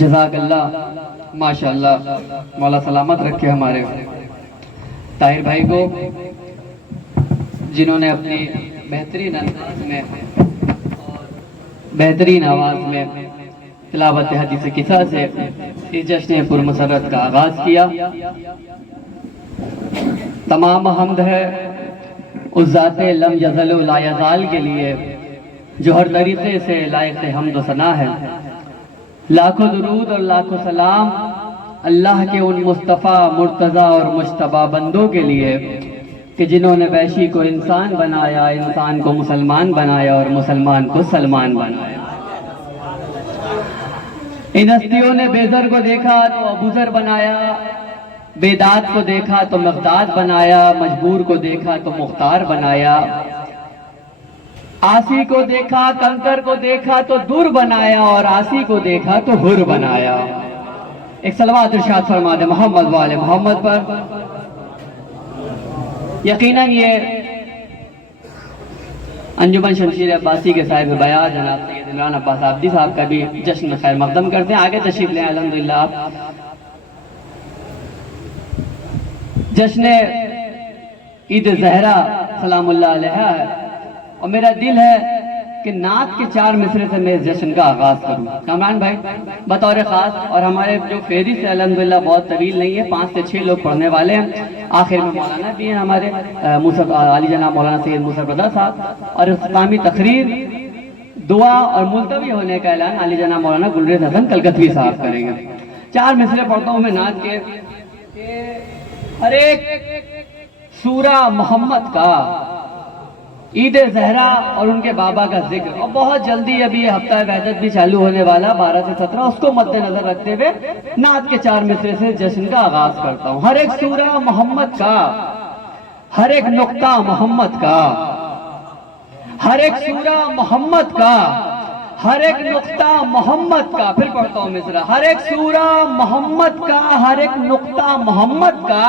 जज़ाकल्लाह माशाअल्लाह। मौला सलामत रखे हमारे ताहिर भाई को, जिन्होंने अपनी बेहतरीन अंदाज में बेहतरीन आवाज़ में तिलावत हदीस किस्सा से इस जश्न पुरमसरत का आगाज़ किया। तमाम हम्द है उस ज़ाते लम यज़ल ला यज़ाल के लिए जो हर तरीक़े से लायक़ हम्द व सना है। लाखों दुरूद और लाखों सलाम अल्लाह के उन मुस्तफ़ा मुर्तज़ा और मुश्तबा बंदों के लिए कि जिन्होंने वैशी को इंसान बनाया, इंसान को मुसलमान बनाया और मुसलमान को सलमान बनाया। इन हस्तियों ने बेज़र को देखा तो अबूज़र बनाया, बेदात को देखा तो मक़दाद बनाया, मजबूर को देखा तो मुख्तार बनाया, आसी को देखा कंकर को देखा तो दूर बनाया और आसी को देखा तो हुर बनाया। एक सलवात इरशाद फरमा दे मोहम्मद वाले मोहम्मद पर। यकीनन ये अंजुमन शमशीर अब्बासी के साहिब बयान जनाब सैयद इमरान अब्बास आब्दी साहब का भी जश्न में खैर मकदम करते हैं। आगे तशरीफ लें अल्हम्दुलिल्लाह। जश्न ईद ज़हरा सलामुल्लाह अलैहा है और मेरा दिल है कि नात के 4 मिसरे से मैं इस जश्न का आगाज़ करूँ। कामरान भाई बतौर ख़ास, और हमारे जो फेरी से अल्हम्दुलिल्लाह बहुत तवील नहीं है, 5 से 6 लोग पढ़ने वाले हैं। आखिर में मौलाना भी हैं हमारे मूसा अली जनाब मौलाना सैयद मूसा रज़ा साहब, और इख्तितामी तकरीर दुआ और मुलतवी होने का ऐलान अली जनाब मौलाना गुलरेज़ हसन कलकतवी साहब करेंगे। 4 मिसरे पढ़ता हूँ मैं नात के। हर एक सूरा मोहम्मद का, ईद ज़हरा और उनके बाबा का जिक्र, और बहुत जल्दी अभी ये हफ्ता वहदत भी चालू होने वाला 12 से 17, उसको मद्देनजर रखते हुए नात के 4 मिसरे से जश्न का आगाज करता हूँ। हर एक सूरा मोहम्मद का, हर एक नुक्ता मोहम्मद का, हर एक सूरा मोहम्मद का, हर एक नुक्ता मोहम्मद का। फिर पढ़ता हूँ मिसरा। हर एक सूरा मोहम्मद का, हर एक नुक्ता मोहम्मद का,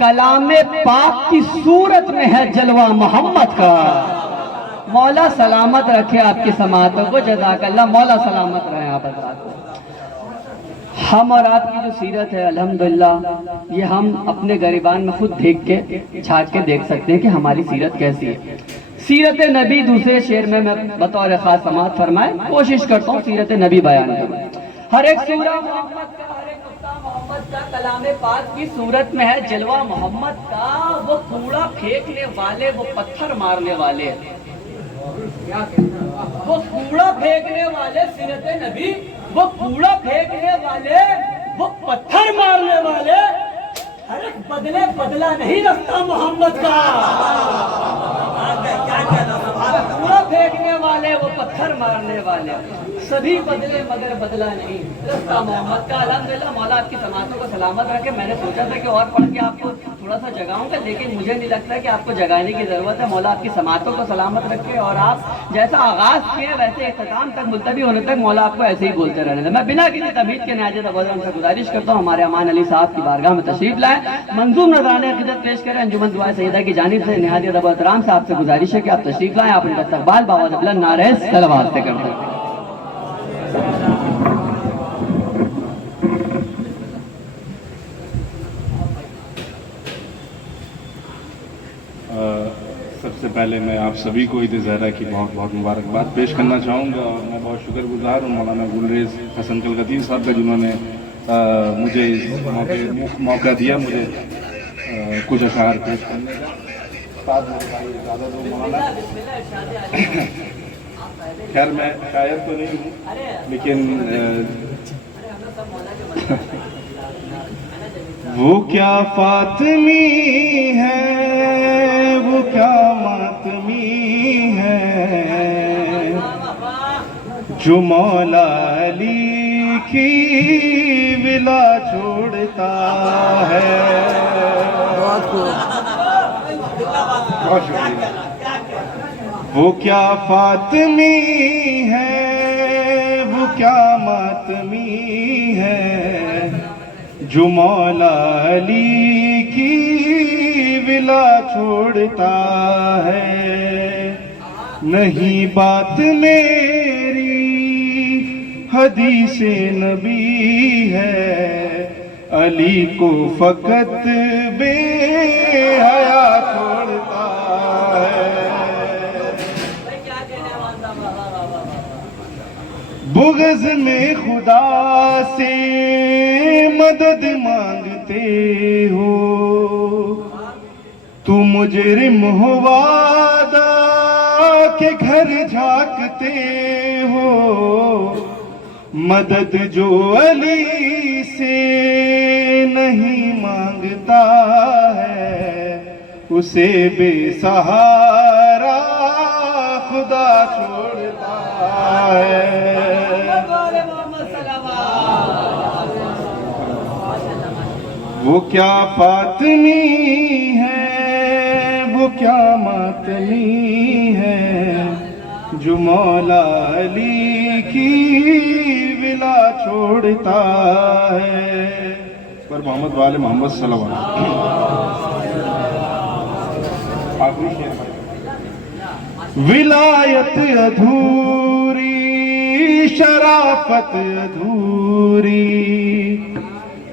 कलामे पाक की सूरत में है जलवा मोहम्मद का। मौला सलामत रखे आपकी समातों को, जज़ाकल्लाह। मौला सलामत रहे आप हज़रात को। हम और आपकी जो सीरत है अल्हम्दुलिल्लाह, ये हम अपने गरीबान में खुद देख के झांक के देख सकते हैं कि हमारी सीरत कैसी है। सीरत नबी दूसरे शेर में मैं बतौर खास समात फरमाए कोशिश करता हूँ सीरत नबी बयान करूँ। हर एक सूरा मोहम्मद का, हर एक नुक्ता मोहम्मद का, कलामे पाक की सूरत में है जलवा मोहम्मद का। वो कूड़ा फेंकने वाले, वो पत्थर मारने वाले, वो कूड़ा फेंकने वाले सीरत नबी, वो कूड़ा फेंकने वाले, वो पत्थर मारने वाले, हर एक बदले बदला नहीं रखता मोहम्मद का। कूड़ा फेंकने वाले, वो पत्थर मारने वाले, सभी बदले मगर बदला नहीं रखता मोहम्मद का। अल्हम्दुलिल्लाह मौला आपकी समातों को सलामत रखे। मैंने सोचा था कि और पढ़ के आपको थोड़ा सा जगाऊंगा, लेकिन मुझे नहीं लगता कि आपको जगाने की जरूरत है। मौला आपकी समातों को सलामत रखे और आप जैसा आगाज किए वैसे इख्तिताम तक मुलतवी होने तक मौला आपको ऐसे ही बोलते रहने दें। मैं बिना किसी तमीज़ के नाजिद से गुजारिश करता हूँ हमारे अमान अली साहब की बारगाह में तशरीफ लाए, मंजूम नजराने अक़ीदत पेश करें। अंजुमन दुआ सैयदा की जानिब से निहायत अदब व एहतराम से आपसे गुजारिश है कि आप तशरीफ लाएं, आप उनका इस्तक़बाल बावाज़ बुलंद नारे सलावत से करते हैं। सबसे पहले मैं आप सभी को ईद ज़हरा की बहुत बहुत मुबारकबाद पेश करना चाहूँगा, और मैं बहुत शुक्रगुजार हूँ मौलाना गुलरेज़ हसन कलकतवी साहब का, जिन्होंने मुझे इस मौका दिया मुझे कुछ अशार पेश करने का। खैर मैं शायर तो नहीं हूँ, लेकिन वो क्या फातिमी है, वो क्या मातमी है, जो मौला अली की विला छोड़ता है। बहुत शुक्रिया। वो क्या फातिमी है, वो क्या मातमी है, जो मौला अली की विला छोड़ता है। नहीं बात मेरी हदीसे नबी है, अली को फकत बेहया छोड़ता है। बुग़्ज़ में खुदा से मदद मांगते हो, तू मुजरिम हो वादा के घर झांकते हो। मदद जो अली से नहीं मांगता है, उसे बेसहारा खुदा छोड़ता है। वो क्या फातिमी है, वो क्या मातमी है, जो मौला अली की विला छोड़ता है। पर मोहम्मद वाले मोहम्मद सल्लल्लाहु अलैहि वसल्लम। विलायत अधूरी, शराफत अधूरी,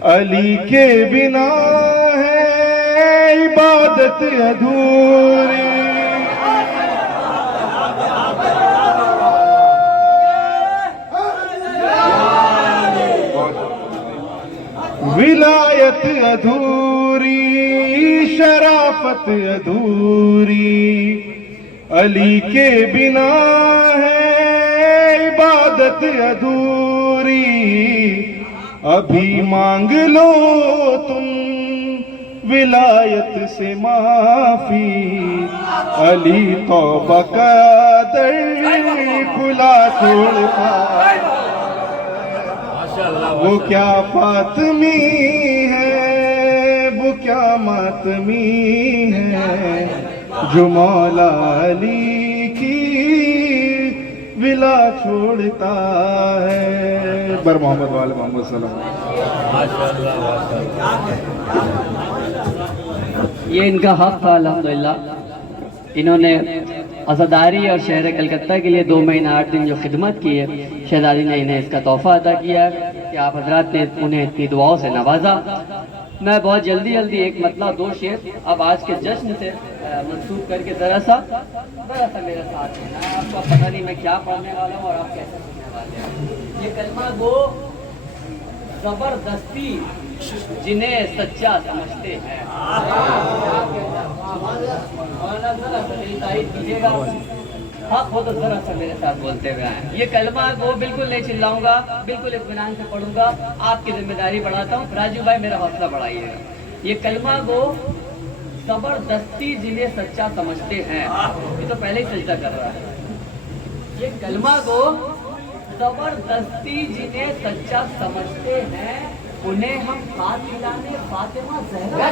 अली के बिना है इबादत अधूरी। विलायत अधूरी, शराफत अधूरी, अली के बिना है इबादत अधूरी। अभी मांग लो तुम विलायत से माफी, अली तौबा का दर खुला छोड़ता। वो क्या फातिमी है, वो क्या मातमी है, जो मौला अली की विला छोड़ता है। बर मोहम्मद वाले मोहम्मद सल्लल्लाहु ये इनका हक था अल्हम्दुलिल्लाह। इन्होंने अज़ादारी और शहर कलकत्ता के लिए 2 महीना 8 दिन जो खिदमत की है, शहजादी ने इन्हें इसका तोहफा अदा किया है कि आप हजरात ने उन्हें इतनी दुआओं से नवाजा। मैं बहुत जल्दी एक मतलब 2 शेर अब आज के जश्न से मंसूब करके ज़रा सा मेरे साथ देना है। आपको पता नहीं मैं क्या पढ़ने वाला हूँ और आप कैसे सुनने वाले हैं। ये कलमा गो जबरदस्ती जिन्हें सच्चा समझते हैं। हक हो तो जरा सा मेरे साथ बोलते हुए आए। ये कलमा को बिल्कुल नहीं चिल्लाऊंगा, बिल्कुल इत्मीनान से पढ़ूंगा। आपकी जिम्मेदारी बढ़ाता हूँ, राजू भाई मेरा हौसला बढ़ाइएगा। ये कलमा को जबरदस्ती जिन्हें सच्चा समझते हैं, ये तो पहले ही सजदा कर रहा है। ये कलमा को जबरदस्ती जिन्हें सच्चा समझते हैं, उन्हें हम फातिलाने फातिमा ज़हरा।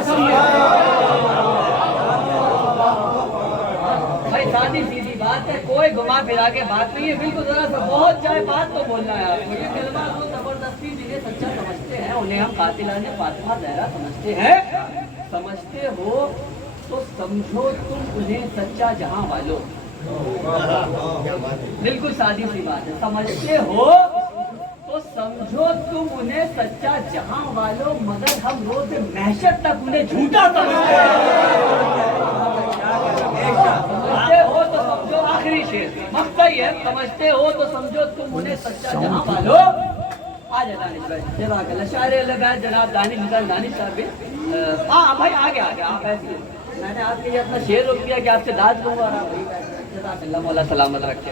भाई सादी सीधी बात है, कोई घुमा फिरा के बात नहीं है, बिल्कुल जरा सा बहुत चाहे बात तो बोलना है आपको। ये कलमा को जबरदस्ती जिन्हें सच्चा समझते हैं, उन्हें हम फातिलाने फातिमा ज़हरा समझते हैं। समझते हो तो समझो तुम उन्हें सच्चा जहां वालों। बिल्कुल सादी सी बात है। समझते हो तो समझो तुम उन्हें सच्चा जहां वालों, मगर हम रोज महशर तक उन्हें झूठा समझते हैं। समझते हो तो समझो, आखिरी शेर मक्ता ही है। समझते हो तो समझो तुम उन्हें सच्चा जहां वालों। आज दानिश भाई जज़ाकल्लाह, शायर जनाब दानिश हुसैन दानिश साहब। हाँ भाई आगे आप ऐसे, मैंने आपके लिए अपना शेर रोक दिया कि आपसे दाद लूंगा और आप जज़ाकल्लाह, मौला सलामत रखे।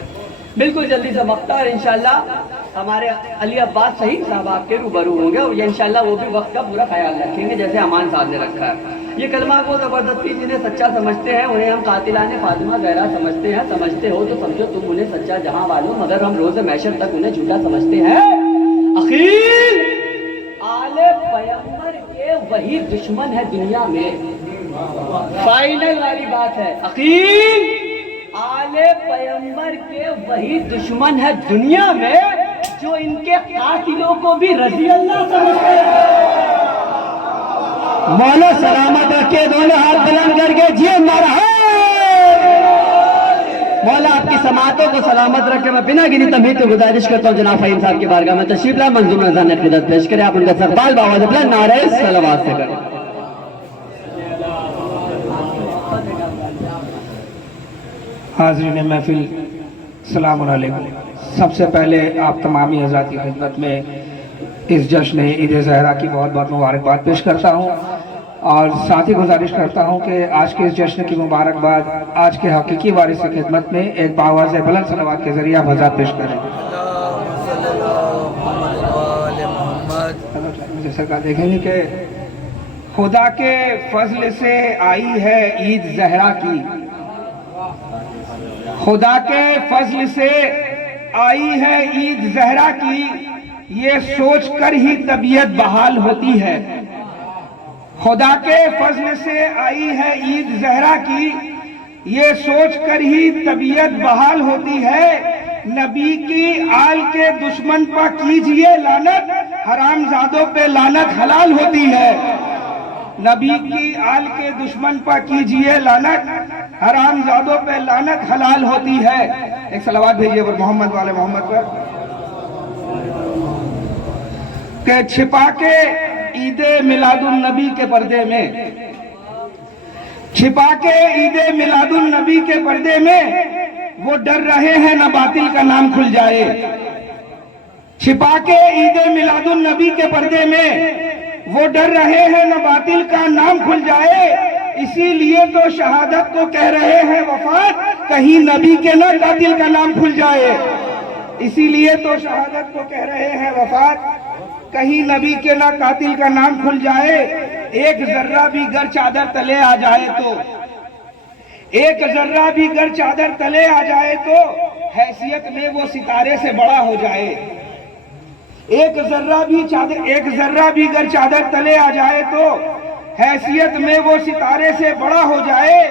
बिल्कुल जल्दी से मख्तार इंशाल्लाह हमारे अली अब्बास सही साहब आपके रूबरू होंगे और ये इंशाल्लाह वो भी वक्त का पूरा ख्याल रखेंगे जैसे अमान साहब ने रखा है। ये कलमा को जबरदस्ती जिन्हें सच्चा समझते हैं, उन्हें हम कातिलाने फातिमा ज़हरा समझते हैं। समझते हो तो समझो तुम उन्हें सच्चा जहां वालों, मगर हम रोज़ महशर तक उन्हें झूठा समझते हैं। अखील आले पैगंबर के वही दुश्मन है दुनिया में। फाइनल वाली बात है, अखील आले पैगंबर के वही दुश्मन है दुनिया में जो इनके कातिलों को भी रजी अल्लाह समझते हैं। मौला सलामत रखे, दोनों हाथ बुलंद करके जिए मरहम। मौला आपकी समातों को सलामत रखे। मैं बिना गिनी तमहीद को गुजारिश करता हूँ जनाब फहीम साहब की बारगाह में तशरीफ ला, मंजूर नज़ार ने खिदमत पेश करें। आप उनका इस्तकबाल बावाज़ बुलंद नारे सलावत से करें। हाज़रीन महफिल, सलाम अलैकुम। सबसे पहले आप तमामी हज़रात की खिदमत में इस जश्न ईद ज़हरा की बहुत बहुत मुबारकबाद पेश करता हूँ और साथ ही गुजारिश करता हूँ कि आज के इस जश्न की मुबारकबाद आज के हकीकी वारिस की खिदमत में एक बावाज़ बुलंद सलावत के ज़रिए आप हज़रात पेश करें। जैसा कि देखेंगे कि खुदा के फजल से आई है ईद ज़हरा की, खुदा के फजल से आई है ईद ज़हरा की, ये सोच कर ही तबीयत बहाल होती है। खुदा के फजल से आई है ईद ज़हरा की, ये सोच कर ही तबीयत बहाल होती है। नबी की आल के दुश्मन पर कीजिए लानत, हरामजादों पे लानत हलाल होती है। नबी की आल के दुश्मन पर कीजिए लानत, हरामजादों पे लानत हलाल होती है। एक सलावत भेजिए पर मोहम्मद वाले मोहम्मद पर के छिपा के ईद मिलादुन नबी के पर्दे में, छिपा के ईद मिलादुन नबी के पर्दे में वो डर रहे हैं न बातिल का नाम खुल जाए। छिपा के ईद मिलादुन नबी के पर्दे में वो डर रहे हैं न बातिल का नाम खुल जाए। इसीलिए तो शहादत को कह रहे हैं वफात, कहीं नबी के न कातिल का नाम खुल जाए। इसीलिए तो शहादत को कह रहे हैं वफात, कहीं नबी के ना कातिल का नाम खुल जाए। एक जर्रा भी गर चादर तले आ जाए तो, एक जर्रा भी गर चादर तले आ जाए तो हैसियत में वो सितारे से बड़ा हो जाए। एक जर्रा भी गर चादर तले आ जाए तो हैसियत में वो सितारे से बड़ा हो जाए।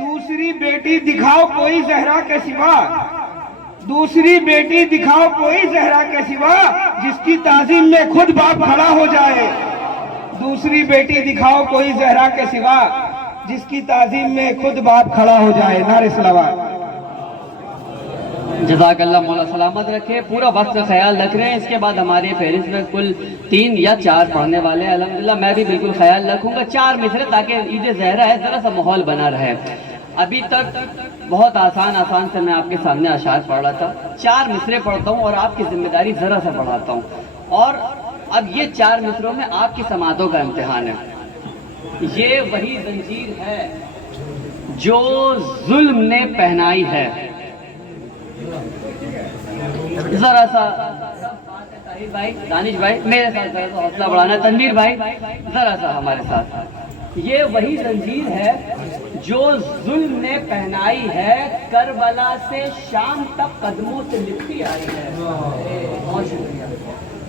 दूसरी बेटी दिखाओ कोई ज़हरा के सिवा, दूसरी बेटी दिखाओ कोई ज़हरा के सिवा, जिसकी ताज़ीम में खुद बाप खड़ा हो जाए। दूसरी बेटी दिखाओ कोई ज़हरा के सिवा, जिसकी ताज़ीम में खुद बाप खड़ा हो जाए। नारे सलावत। जज़ाकल्लाह, मौला सलामत रखे। पूरा वक्त का ख्याल रख रहे हैं। इसके बाद हमारे फहरिस्त में कुल 3 या 4 पढ़ने वाले हैं। अल्हम्दुलिल्लाह मैं भी बिल्कुल ख्याल रखूंगा। 4 मिसरे ताकि ईद ज़हरा है ज़रा सा माहौल बना रहे। अभी तक बहुत आसान से मैं आपके सामने अशार पढ़ रहा था। 4 मिसरे पढ़ता हूँ और आपकी जिम्मेदारी ज़रा सा पढ़ाता हूँ। और अब ये 4 मिसरों में आपकी समातों का इम्तिहान है। ये वही जंजीर है जो जुल्म ने पहनाई है। जरा सा ताहिर भाई, दानिश भाई मेरे साथ जरा सा हौसला बढ़ाना, तनवीर भाई जरा सा हमारे साथ। ये वही जंजीर है जो जुल्म ने पहनाई है, करबला से शाम तक कदमों से लिपटी आई है। बहुत शुक्रिया।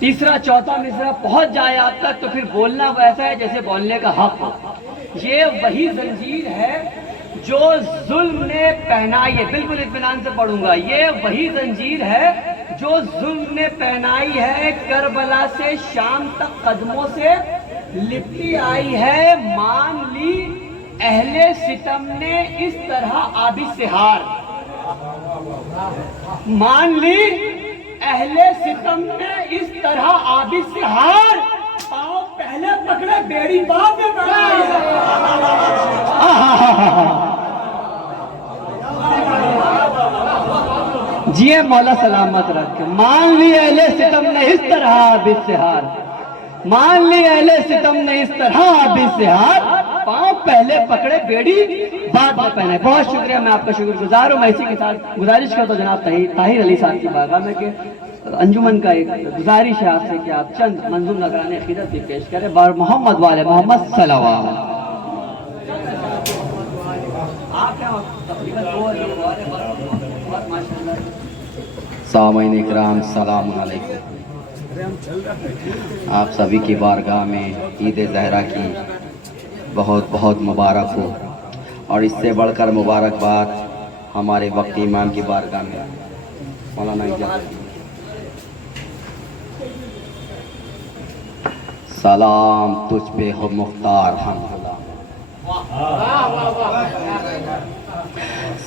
तीसरा चौथा मिसरा पहुंच जाए आप तक तो फिर बोलना वैसा है जैसे बोलने का हक हो। ये वही जंजीर है जो जुल्म ने पहनाई है। बिल्कुल इत्मीनान से पढ़ूंगा। ये वही जंजीर है जो जुल्म ने पहनाई है, करबला से शाम तक कदमों से लिपटी आई है। मान ली अहले सितम ने इस तरह आबिद से हार, मान ली अहले सितम ने इस तरह आबिद से हार, पाँव पहले पकड़े बेड़ी बाद में पकड़े। जिए मौला सलामत रखे। मान ली अहले सितम ने इस तरह आबिद से हार, मान ली अहले सितम ने इस तरह आबिद से हार, पाँव पहले पकड़े बेड़ी बाद में पहने। बहुत शुक्रिया, मैं आपका शुक्रगुजार हूँ। मैं इसी के साथ गुजारिश करता हूँ जनाब ताहिर अली साहब की बारगाह में कि अंजुमन का एक गुजारिश है आपसे कि आप चंद मंजूम नगराने अकीदत भी पेश करें। बार मोहम्मद वाले मोहम्मद सलावत। सामईन इकराम, सलाम अलैकुम। आप सभी की बारगाह में ईद ज़हरा की बहुत बहुत मुबारक हो, और इससे बढ़कर मुबारकबाद हमारे वक्ती इमाम की बारगाह में मौलाना इजाज़त। सलाम तुझ पे हो मुख्तार हम गुलाम,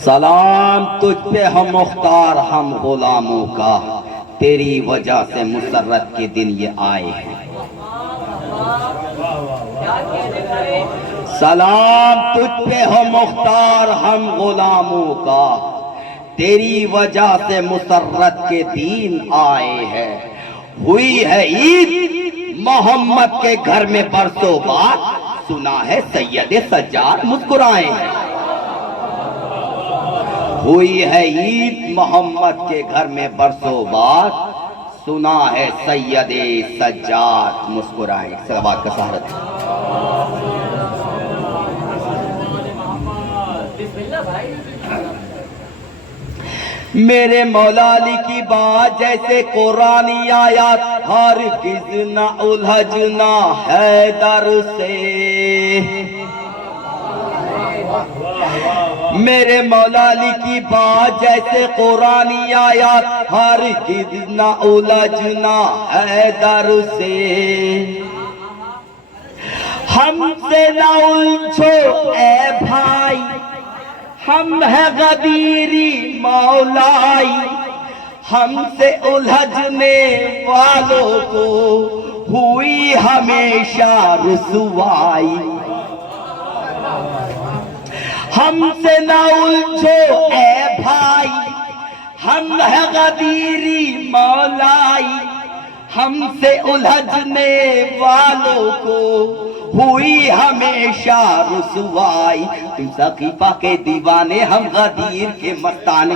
सलाम तुझ पे हो मुख्तार हम गुलामों का, तेरी वजह से मुसर्रत के दिन ये आए हैं। सलाम तुझ पे हो मुख्तार हम गुलामों का, तेरी वजह से मुसर्रत के दिन आए हैं। हुई है ईद मोहम्मद के घर में बरसों बाद, सुना है सैयद सज्जाद मुस्कुराए हैं। हुई है ईद मोहम्मद के घर में बरसों बाद, सुना है सैयद सज्जाद मुस्कुराए। सलावत का सहारा मेरे मौला अली की बात जैसे कुरानी आयत, हरगिज़ न उलझना है दर से। मेरे मौला अली की बात जैसे कुरानी आयत, हरगिज़ न उलझना है दर से। हमसे न उलझो ए भाई, हम है गदीरी मौलाई, हमसे उलझने वालों को हुई हमेशा रुसवाई। हमसे न उलझो ए भाई, हम है गदीरी मौलाई, हमसे उलझने वालों को हुई हमेशा रुसवाई। तुम सकीफा के दीवाने, हम गदीर के मस्ताने,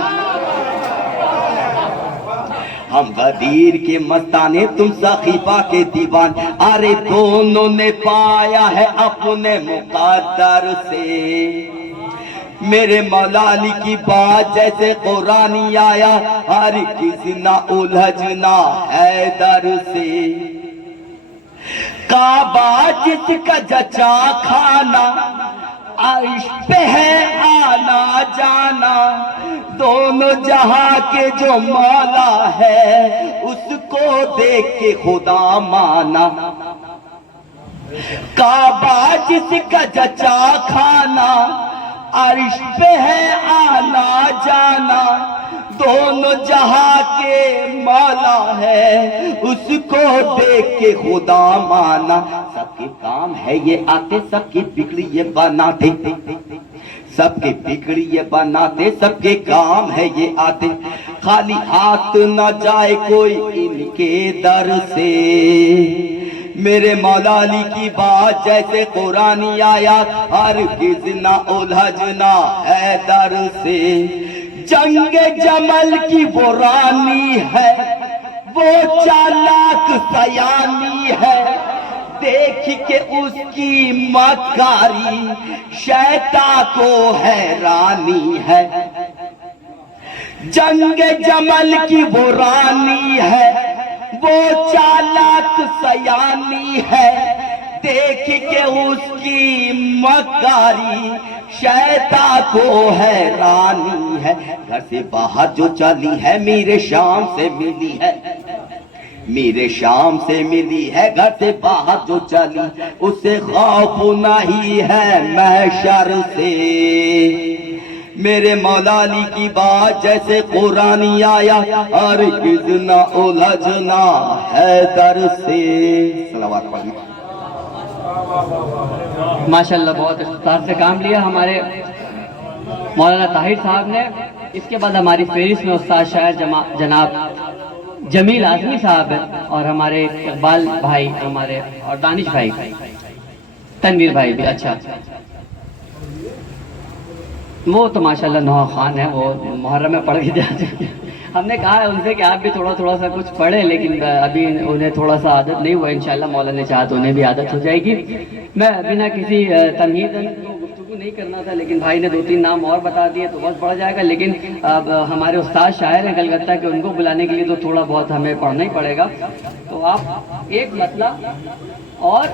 हम गदीर के मस्ताने, तुम सकीफा के दीवान। अरे दोनों ने पाया है अपने मुकद्दर से। मेरे मौला अली की बात जैसे कुरानी आया, हरगिज़ न उलझना है दर से। काबा जिसका जचा खाना, अर्श पे है आना जाना, दोनों जहां के जो मौला है उसको देख के खुदा माना। काबा जिसका जचा खाना, अर्श पे है आना जाना, दोनों जहां के मौला है उसको देख के खुदा माना। सबके काम है ये आते, सबकी बिगड़ी ये बनाते, सबके बिगड़ी ये बनाते, सबके काम है ये आते। खाली हाथ न जाए कोई इनके दर से। मेरे मौला अली की बात जैसे कुरानी आया, हरगिज़ न उलझना है दर से। जंगे जमल की वो रानी है, वो चालाक सयानी है, देख के उसकी मक्कारी शैतान को हैरानी है। जंगे जमल की वो रानी है, वो चालाक सयानी है, देख के उसकी मक्कारी शैतान को हैरानी है। घर से बाहर जो चली है मेरे शाम से मिली है, मेरे शाम से मिली है। घर से बाहर जो चली उसे खौफ नहीं है महशर से। मेरे मौला अली की बात जैसे कुरानी आया, हरगिज़ न उलझना है दर से। सलावत पढ़िए। माशाल्लाह बहुत इख्तिसार से काम लिया हमारे मौलाना ताहिर साहब ने। इसके बाद हमारी फेरिस्त में उस्ताद शायर जनाब जमील आजमी साहब है, और हमारे इकबाल भाई हमारे और दानिश भाई, तनवीर भाई भी। अच्छा, वो तो माशाल्लाह नौहा खान है, वो मुहर्रम में पढ़ के जा चुके हैं। हमने कहा है उनसे कि आप भी थोड़ा थोड़ा सा कुछ पढ़े, लेकिन अभी उन्हें थोड़ा सा आदत नहीं हुआ। इंशाल्लाह मौला ने चाहा तो उन्हें भी आदत हो जाएगी। मैं बिना किसी तमहीद गुफ्तगू नहीं करना था, लेकिन भाई ने 2-3 नाम और बता दिए तो बस बढ़ जाएगा। लेकिन अब हमारे उस्ताद शायर हैं कलकत्ता के, उनको बुलाने के लिए तो थोड़ा बहुत हमें पढ़ना ही पड़ेगा। तो तो आप एक मतलब और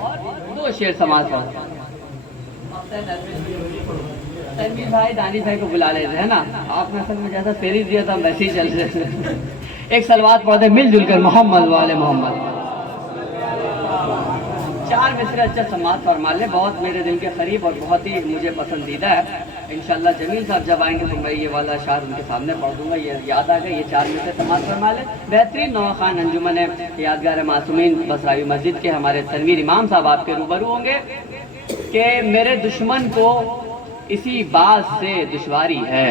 2 शेर समाज पढ़ो। तनवीर भाई दानिश भाई को बुला लेते हैं ना, आपने असल में जैसा फेरी दिया था वैसे ही चल रहे। एक सलवात पढ़े मिलजुल कर मोहम्मद वाले मोहम्मद। 4 मिसरे अच्छा समाज फरमा ले, बहुत मेरे दिल के करीब और बहुत ही मुझे पसंदीदा है। इंशाल्लाह जमील साहब जब आएंगे तो मैं ये वाला अशार उनके सामने पढ़ दूंगा, ये याद आ गया। ये 4 मिसरे समाज फरमा ले। बेहतरीन नवा खान अंजुमन है यादगार मासूमीन बसरावी मस्जिद के हमारे तनवीर इमाम साहब आपके रूबरू होंगे कि मेरे दुश्मन को इसी बात से दुश्वारी है,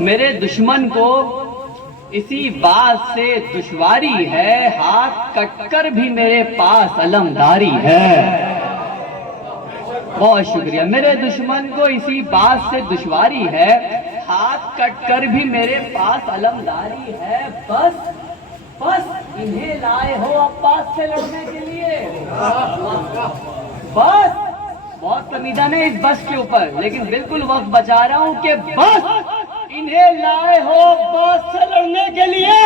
मेरे दुश्मन को इसी बात से दुश्वारी है, हाथ कटकर भी मेरे पास अलमदारी है। बहुत शुक्रिया। मेरे दुश्मन को इसी बात से दुश्वारी है, हाथ कटकर भी मेरे पास अलमदारी है। बस बस इन्हें लाए हो अब्बास से लड़ने के लिए। बस बहुत कमीदा नहीं इस बस के ऊपर, लेकिन बिल्कुल वक्त बचा रहा हूं कि बस इन्हें लाए हो अब्बास से लड़ने के लिए।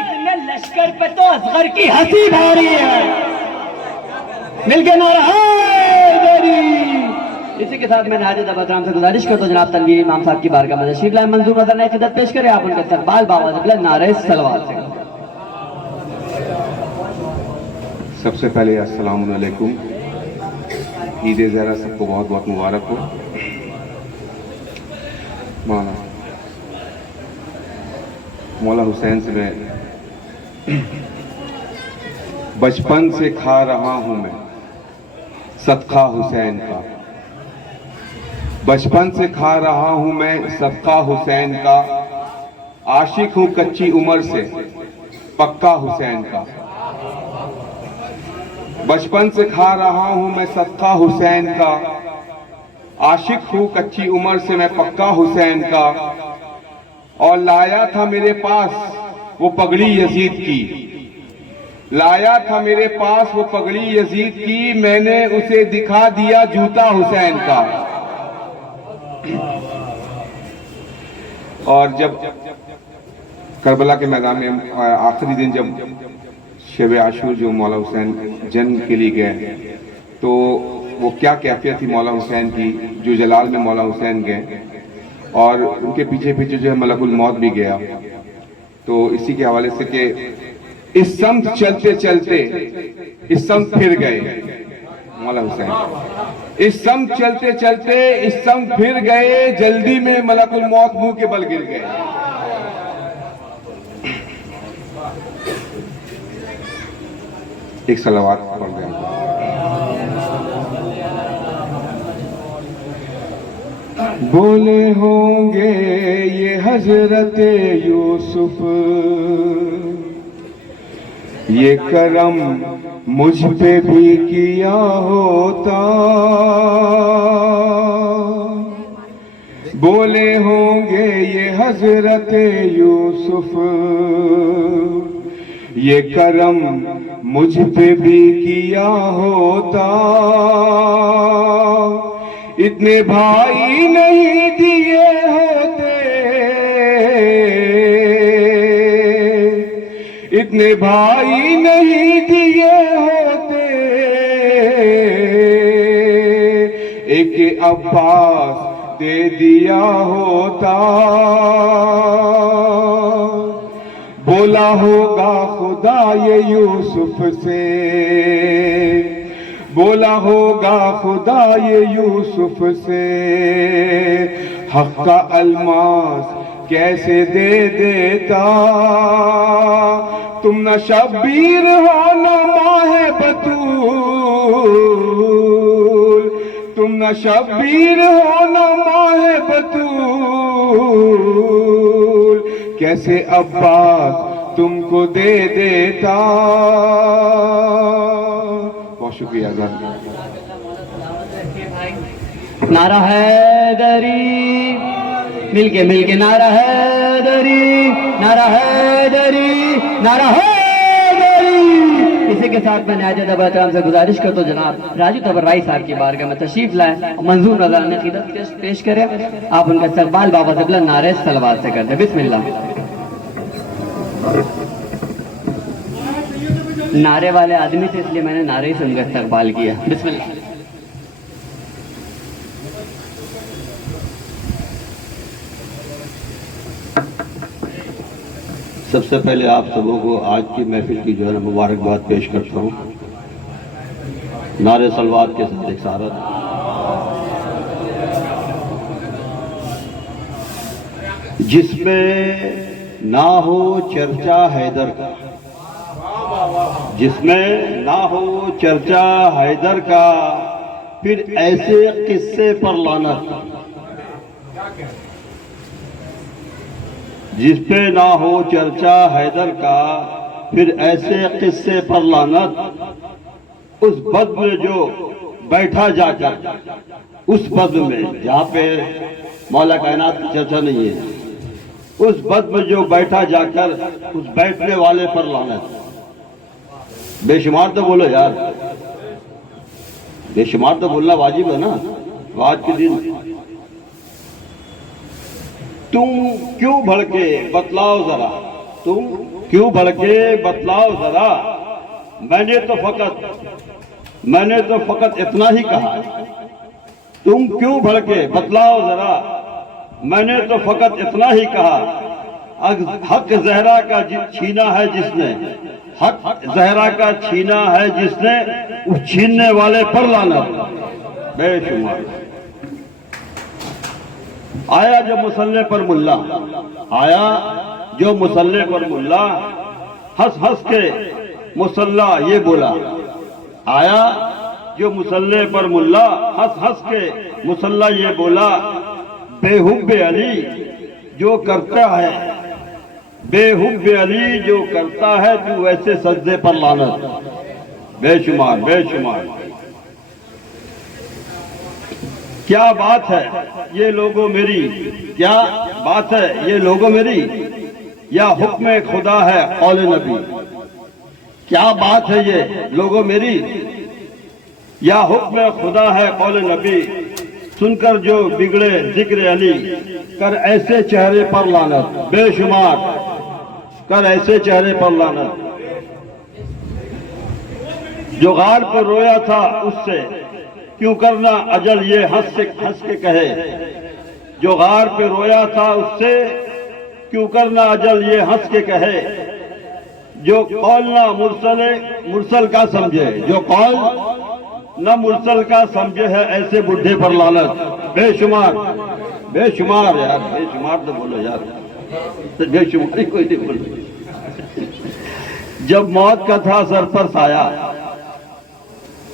इतने लश्कर पे तो असगर की हंसी भारी है। मिलके नारा हैदरी। इसी के साथ मैंने हाजिर अबतराम से गुजारिश करता हूं जनाब तनवीर इमाम साहब की बारगाह में तशरीफ लाए, मंजूर नजर नए खिदमत पेश करें। आप उनका इस्तकबाल बावाज़ बुलंद नारे सलवात से। सबसे पहले अस्सलाम वालेकुम, ईद ज़हरा सबको बहुत बहुत मुबारक हो। मौला हुसैन से मैं बचपन से खा रहा हूं मैं सदका हुसैन का, बचपन से खा रहा हूं मैं सदका हुसैन का, आशिक हूं कच्ची उम्र से पक्का हुसैन का। बचपन से खा रहा हूं मैं सदका हुसैन का, आशिक हूं कच्ची उम्र से मैं पक्का हुसैन का। और लाया था मेरे पास वो पगड़ी यजीद की, लाया था मेरे पास वो पगड़ी यजीद की, मैंने उसे दिखा दिया जूता हुसैन का। और जब करबला के मैदान में आखिरी दिन जब शब आशूर जो मौला हुसैन जन्म के लिए गए, तो वो क्या कैफियत थी मौला हुसैन की, जो जलाल में मौला हुसैन गए और उनके पीछे पीछे जो है मलकुल मौत भी गया। तो इसी के हवाले से कि इस समत चलते चलते इस समत फिर गए मौला हुसैन, इस समत चलते चलते इस समत फिर गए, जल्दी में मलकुल मौत मुंह के बल गिर गए। एक सलावत पढ़ दें। बोले होंगे ये हजरत यूसुफ, ये करम मुझ पे भी किया होता। बोले होंगे ये हजरत यूसुफ, ये करम मुझ पे भी किया होता। इतने भाई नहीं दिए होते, इतने भाई नहीं दिए होते, एक अब्बास दे दिया होता। बोला होगा खुदा ये यूसुफ से, बोला होगा खुदा ये यूसुफ से, हक का अलमास कैसे दे देता। तुम न शब्बीर हो न माहे बतूल, तुम न शब्बीर हो न माहे बतूल, कैसे अब्बास तुमको दे देता। बहुत शुक्रिया। नारा हैदरी, मिलके मिलके नारा हैदरी, नारा हैदरी, नारा हैदरी। इसी के साथ मैंने आज अबतराम से गुजारिश करता हूं जनाब राजू तबरवाई साहब की बारगाह में तशरीफ लाए, मंजूर नजराने खिदमत पेश करें। आप उनका इस्तकबाल बाबा से बुलंद नारे सलवात से करते। बिस्मिल्लाह। नारे वाले आदमी थे, इसलिए मैंने नारे ही से उनका इस्तकबाल किया। बिस्मिल्लाह। सबसे पहले आप सबों को आज की महफिल की जो है ना मुबारकबाद पेश करता हूँ। नारे सलवात के साथ एक सारत। जिसमें ना हो चर्चा हैदर का, जिसमें ना हो चर्चा हैदर का, फिर ऐसे किस्से पर लानत। जिस पे ना हो चर्चा हैदर का, फिर ऐसे किस्से पर लानत। उस बद्म में जो बैठा जाकर, उस बद्म में जहाँ पे मौला कायनात की चर्चा नहीं है, उस बद्म में जो बैठा जाकर उस बैठने वाले पर लानत। बेशुमार तो बोलो यार, बेशुमार तो बोलना वाजिब है ना। आज के दिन तुम क्यों भड़के बतलाओ जरा, तुम क्यों भड़के बतलाओ जरा। मैंने तो फकत इतना ही कहा। तुम क्यों भड़के बतलाओ जरा, मैंने तो फकत इतना ही कहा। हक जहरा का छीना है जिसने, हक जहरा का छीना है जिसने, उस छीनने वाले पर लानत। बेशुमार आया जो मुसल्ले पर मुल्ला, आया जो मुसल्ले पर मुल्ला, हंस हंस के मुसल्ला ये बोला। आया जो मुसल्ले पर मुल्ला, हंस हंस के मुसल्ला ये बोला। बेहुब्बे अली जो करता है, बेहुब्बे अली जो करता है, तू वैसे सज्जे पर लानत। बेशुमार बेशुमार क्या बात है ये लोगों मेरी, क्या बात है ये लोगों मेरी, या हुक्म खुदा है कौल नबी। क्या बात है ये लोगों मेरी, या हुक्म खुदा है कौल नबी। सुनकर जो बिगड़े जिक्र अली, कर ऐसे चेहरे पर लानत। बेशुमार कर ऐसे चेहरे पर लानत। जो गार पर रोया था उससे क्यों करना अजल ये हंस के कहे। जो गार पे रोया था उससे क्यों करना अजल ये हंस के कहे। जो कौल ना मुरसल का समझे, जो कौल न मुरसल का समझे है, ऐसे बुढ़े पर लानत। बेशुमार बेशुमार यार, बेशुमार तो बोलो यार, तो बेशुमारी कोई नहीं बोलो। जब मौत का था सर पर साया,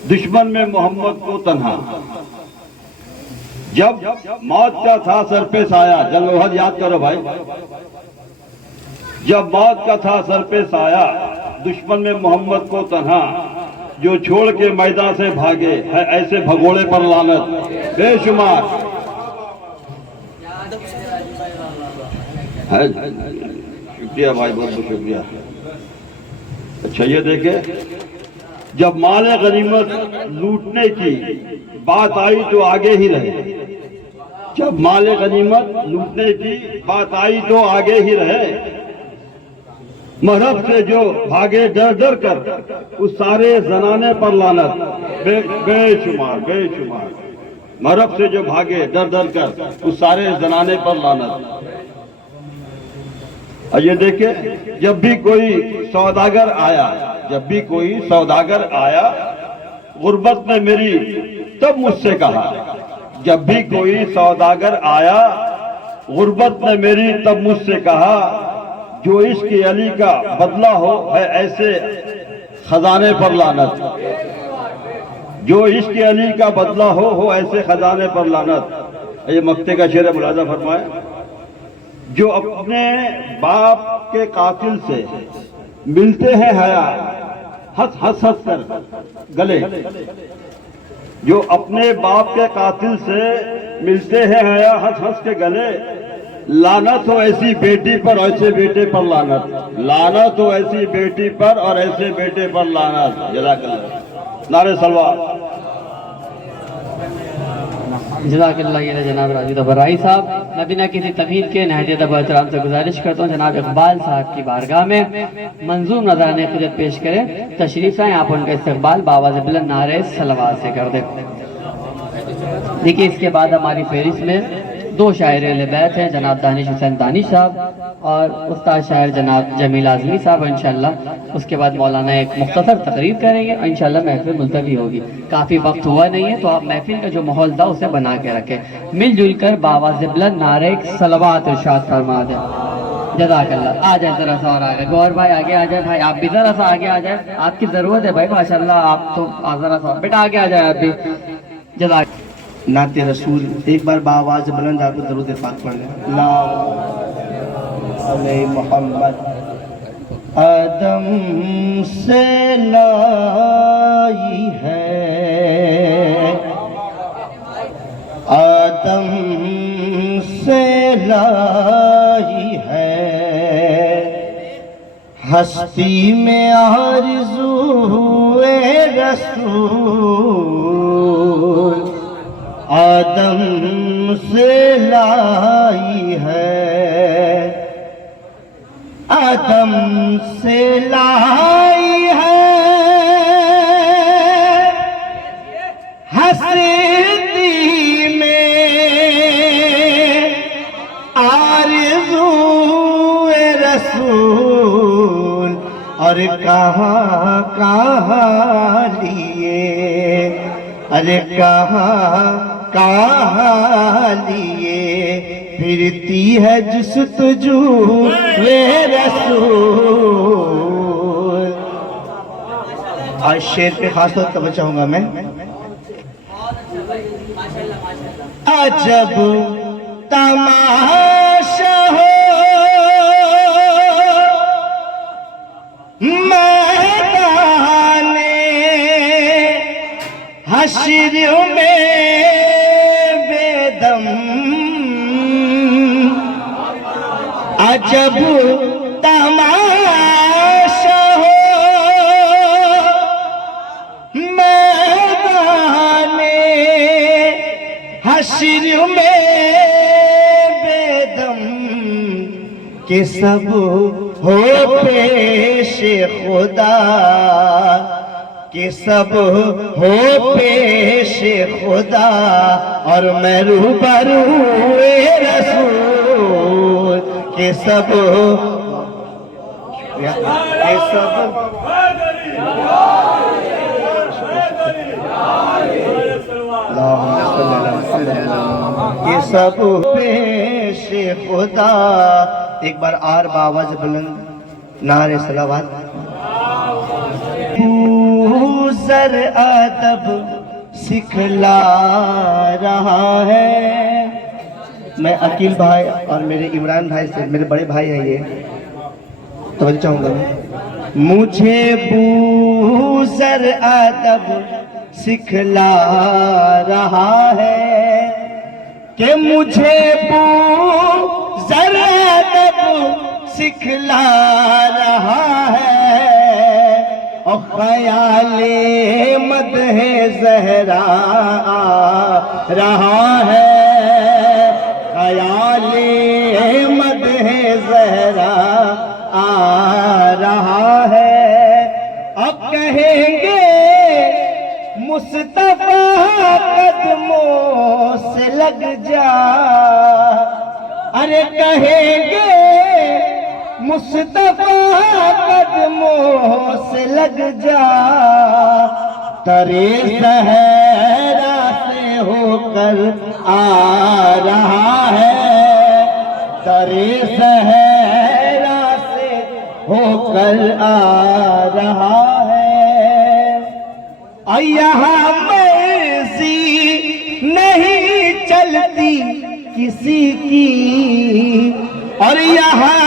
दुश्मन में मोहम्मद को तन्हा। जब मौत का था सर पे साया, जंग याद करो भाई। जब मौत का था सर पे साया, दुश्मन में मोहम्मद को तन्हा। जो छोड़ के मैदान से भागे है, ऐसे भगोड़े पर लानत। बेशुमार है। शुक्रिया भाई, बहुत बहुत शुक्रिया। अच्छा ये देखे, जब माले गनीमत लूटने की बात आई तो आगे ही रहे। जब माले गनीमत लूटने की बात आई तो आगे ही रहे। महरब से जो भागे डर डर कर, उस सारे जनाने पर लानत। बेशुमार बेशुमार महरब से जो भागे डर डर कर, उस सारे जनाने पर लानत। और ये देखे, जब भी कोई सौदागर आया, जब भी कोई सौदागर आया, गुर्बत ने मेरी तब मुझसे कहा। जब भी कोई सौदागर आया, गुर्बत ने मेरी तब मुझसे कहा। जो इश्क अली का बदला हो है, ऐसे खजाने पर लानत। जो इश्क अली का बदला हो ऐसे खजाने पर लानत। ये मक्ते का शेर मुलाजा फरमाए। जो अपने बाप के कातिल से मिलते हैं हया, हंस हंस हंस कर गले। जो अपने बाप के कातिल से मिलते हैं हया, हंस हंस के गले। लानत हो ऐसी बेटी पर, ऐसे बेटे पर लानत। लानत हो ऐसी बेटी पर और ऐसे बेटे पर लानत। जज़ाकल्लाह। नारे सलवात। जज़ाकल्लाह ये जनाब राजिद बराई साहब। मैं बिना किसी तमीर के नहायत अदब एहतराम से गुजारिश करता हूँ जनाब इकबाल साहब की बारगाह में मंजूर नजराने खिदमत पेश करें। तशरीफ लाएं, आप उनका इस्तकबाल बावाज़ बुलंद नारे सलवात से कर दें। देखिए इसके बाद हमारी फहरिस्त में दो शायर अहले बैत हैं, जनाब दानिश हुसैन दानिश साहब और उस्ताद शायर जनाब जमील आज़मी साहब। इंशाअल्लाह उसके बाद मौलाना एक मुख्तसर तकरीर करेंगे और इंशाअल्लाह महफिल मुलतवी होगी। काफ़ी वक्त हुआ नहीं है तो आप महफिल का जो माहौल था उसे बना के रखें। मिलजुल कर बावाज़ बुलंद नारे सलवात इरशाद फरमा दें। जज़ाकल्लाह। आ जाए ज़रा सा और आगे, गौर भाई आगे आ जाए, भाई आप भी ज़रा सा आगे आ जाए, आपकी ज़रूरत है भाई माशाल्लाह, आप तो ज़रा सा बेटा आगे आ जाए आप भी। जज़ाक नाते रसूल एक बार बावाज़ बुलंद आपको दरूद पाक पढ़ लें। ला अलैहि मोहम्मद आदम से लाई है, आदम से लाई है, हस्ती में आरज़ूए रसूल आदम से लाई है, आदम से लाई है, हस्ती में आरज़ूए रसूल और कहाँ कहाँ लिए, अरे कहाँ कहाँ लिए फिरती है जुस्तजू वे रसूल। आज शेर पे खास तौर पर चाहूंगा मैं। अजब तमाशा हो मैदाने हश्र में बेदम, अजब तमाशा हो मैदाने हश्र में बेदम के सब हो पेश खुदा, कि सब हो पेश खुदा और मैं रूबरू रसूल के सब के सब पेश खुदा। एक बार आर बावाज़ बुलंद नारे सलावत। सर अदब सिखला रहा है, मैं अकील भाई और मेरे इमरान भाई से, मेरे बड़े भाई हैं ये, तो चाहूंगा मुझे बूज़र अदब सिखला रहा है, कि मुझे बूज़र अदब सिखला रहा है और ख्याले मदहे ज़हरा आ रहा है, ख्याले मदहे ज़हरा आ रहा है। अब कहेंगे मुस्तफा कदमों से लग जा, अरे कहेंगे मुस्तफा कदमों से लग जा, तरे सहरा से होकर आ रहा है, तरे सहरा से होकर आ रहा है। और यहाँ मर्जी नहीं चलती किसी की, और यहाँ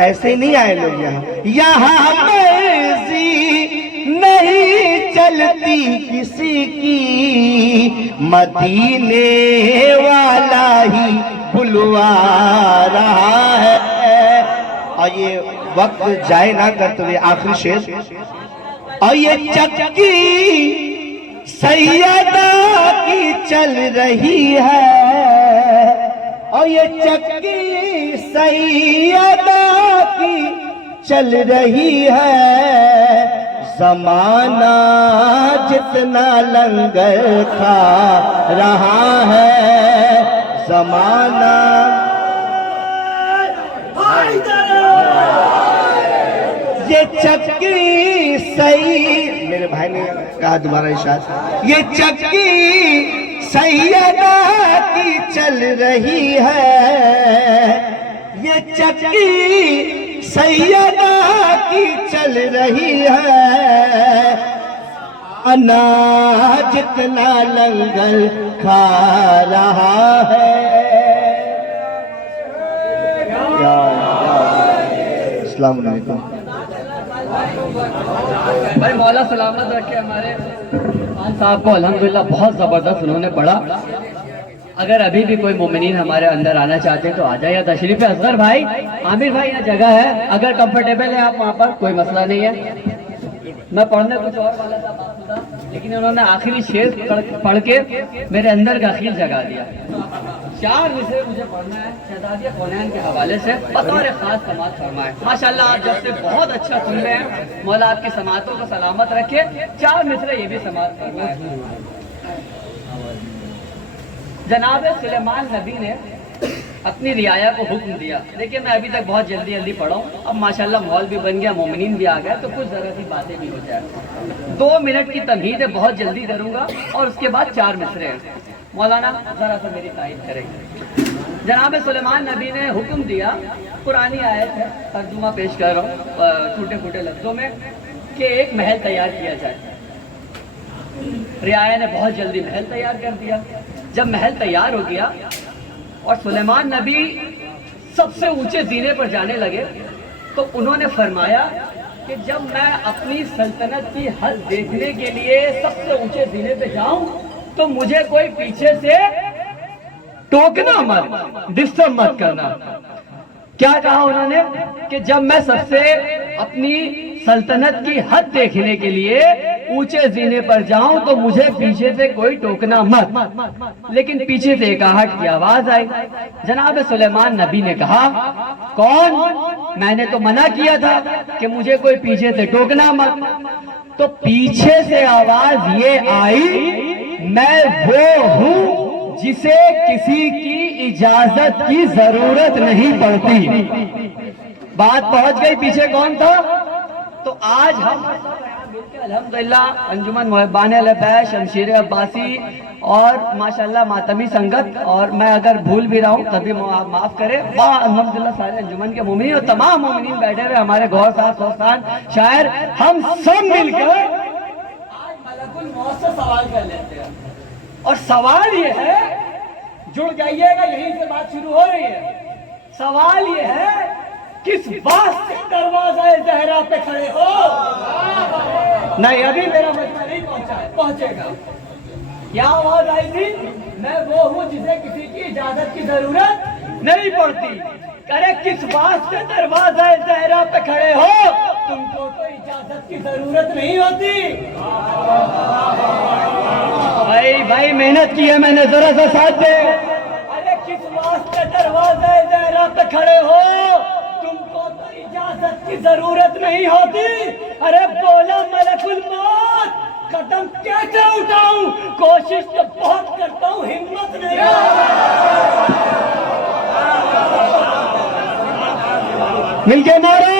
ऐसे नहीं आए लोग, यहाँ मर्जी नहीं चलती किसी की, मदीने वाला ही बुलवा रहा है। और ये वक्त जाए ना करते हुए आखिरी शेर, और ये चक्की सैयदा की चल रही है और ये चक्की सैयदा की चल रही है। जमाना जितना लंगर खा रहा है, जमाना ये चक्की सही, मेरे भाई ने कहा दोबारा इशारा, ये चक्की सैयदा की चल रही है, ये चक्की सैयदा की चल रही है। अना जितना लंगर खा रहा है। अस्सलाम वालेकुम। भाई मौला सलामत रखे हमारे खान साहब को, अल्हम्दुलिल्लाह बहुत ज़बरदस्त उन्होंने पढ़ा। अगर अभी भी कोई मोमिनीन हमारे अंदर आना चाहते हैं तो आ जाइए। तशरीफ है असगर भाई, आमिर भाई, यहाँ जगह है, अगर कंफर्टेबल है आप वहाँ पर, कोई मसला नहीं है। मैं पढ़ने कुछ और वाला था बात था, लेकिन उन्होंने आखिरी शेर पढ़ के मेरे अंदर का खील जगा दिया। 4 विषय मुझे पढ़ना है शहजादिया कौनैन के हवाले से, बतौर खास समात फरमाए। माशाल्लाह आप जब से बहुत अच्छा सुन रहे हैं, मौला आपकी समातों को सलामत रखे। 4 मिसरे ये भी समात फरमाए। जनाब सुलेमान नबी ने अपनी रियाया को हुक्म दिया। देखिए मैं अभी तक बहुत जल्दी जल्दी पढ़ा हूँ, अब माशाल्लाह माहौल भी बन गया, मोमिनीन भी आ गए, तो कुछ ज़रा सी बातें भी हो जाए। 2 मिनट की तमहीद है, बहुत जल्दी करूँगा, और उसके बाद 4 मिसरे हैं। मौलाना ज़रा सा मेरी तारीफ करेंगे। जनाब सुलेमान नबी ने हुक्म दिया, पुरानी आयत है, तर्जुमा पेश कर रहा हूँ टूटे फूटे लफ्ज़ों में, कि एक महल तैयार किया जाए। रियाया ने बहुत जल्दी महल तैयार कर दिया। जब महल तैयार हो गया और सुलेमान नबी सबसे ऊंचे जीने पर जाने लगे, तो उन्होंने फरमाया कि जब मैं अपनी सल्तनत की हद देखने के लिए सबसे ऊंचे जीने पे जाऊं तो मुझे कोई पीछे से टोकना मत, डिस्टर्ब मत करना। क्या कहा उन्होंने कि जब मैं सबसे अपनी सल्तनत की हद देखने के लिए ऊंचे जीने पर जाऊं तो मुझे पीछे से कोई टोकना मत। लेकिन पीछे से एक आहट की आवाज आई। जनाब सुलेमान नबी ने कहा, कौन? मैंने तो मना किया था कि मुझे कोई पीछे से टोकना मत। तो पीछे से आवाज ये आई, मैं वो हूं जिसे किसी की इजाजत की जरूरत नहीं पड़ती। बात पहुंच गई पीछे कौन था। तो आज हम अल्हम्दुलिल्लाह अंजुमन मुहब्बान अल-बैश, शमशीर अब्बासी और माशाल्लाह मातमी संगत, और मैं अगर भूल भी रहा हूँ तभी माफ करें, अल्हम्दुलिल्लाह सारे अंजुमन के मोमिनीन और तमाम मोमिनीन बैठे हुए, हमारे गौर साहब, सोस्तान शायर, हम सब मिलकर आज मलकुल मौत से सवाल कर लेते हैं। और सवाल ये है, जुड़ जाइएगा, यहीं से बात शुरू हो रही है। सवाल ये है, किस बात से दरवाजा ज़हरा पे खड़े हो? नहीं, अभी मेरा मजमा नहीं पहुंचा है, पहुंचेगा। क्या आवाज आई थी? मैं वो हूँ जिसे किसी की इजाजत की जरूरत नहीं पड़ती। अरे किस बात से दरवाजा ज़हरा पे खड़े हो? तुमको तो इजाजत की जरूरत नहीं होती। भाई मेहनत की है मैंने, जरा सा साथ दे। अरे किस बात से दरवाजा ज़हरा पे खड़े हो? तुमको तो इजाजत की जरूरत नहीं होती। अरे बोला मलकुल मौत, कदम कैसे उठाऊं? कोशिश तो बहुत करता हूं, हिम्मत नहीं। मिलके नारे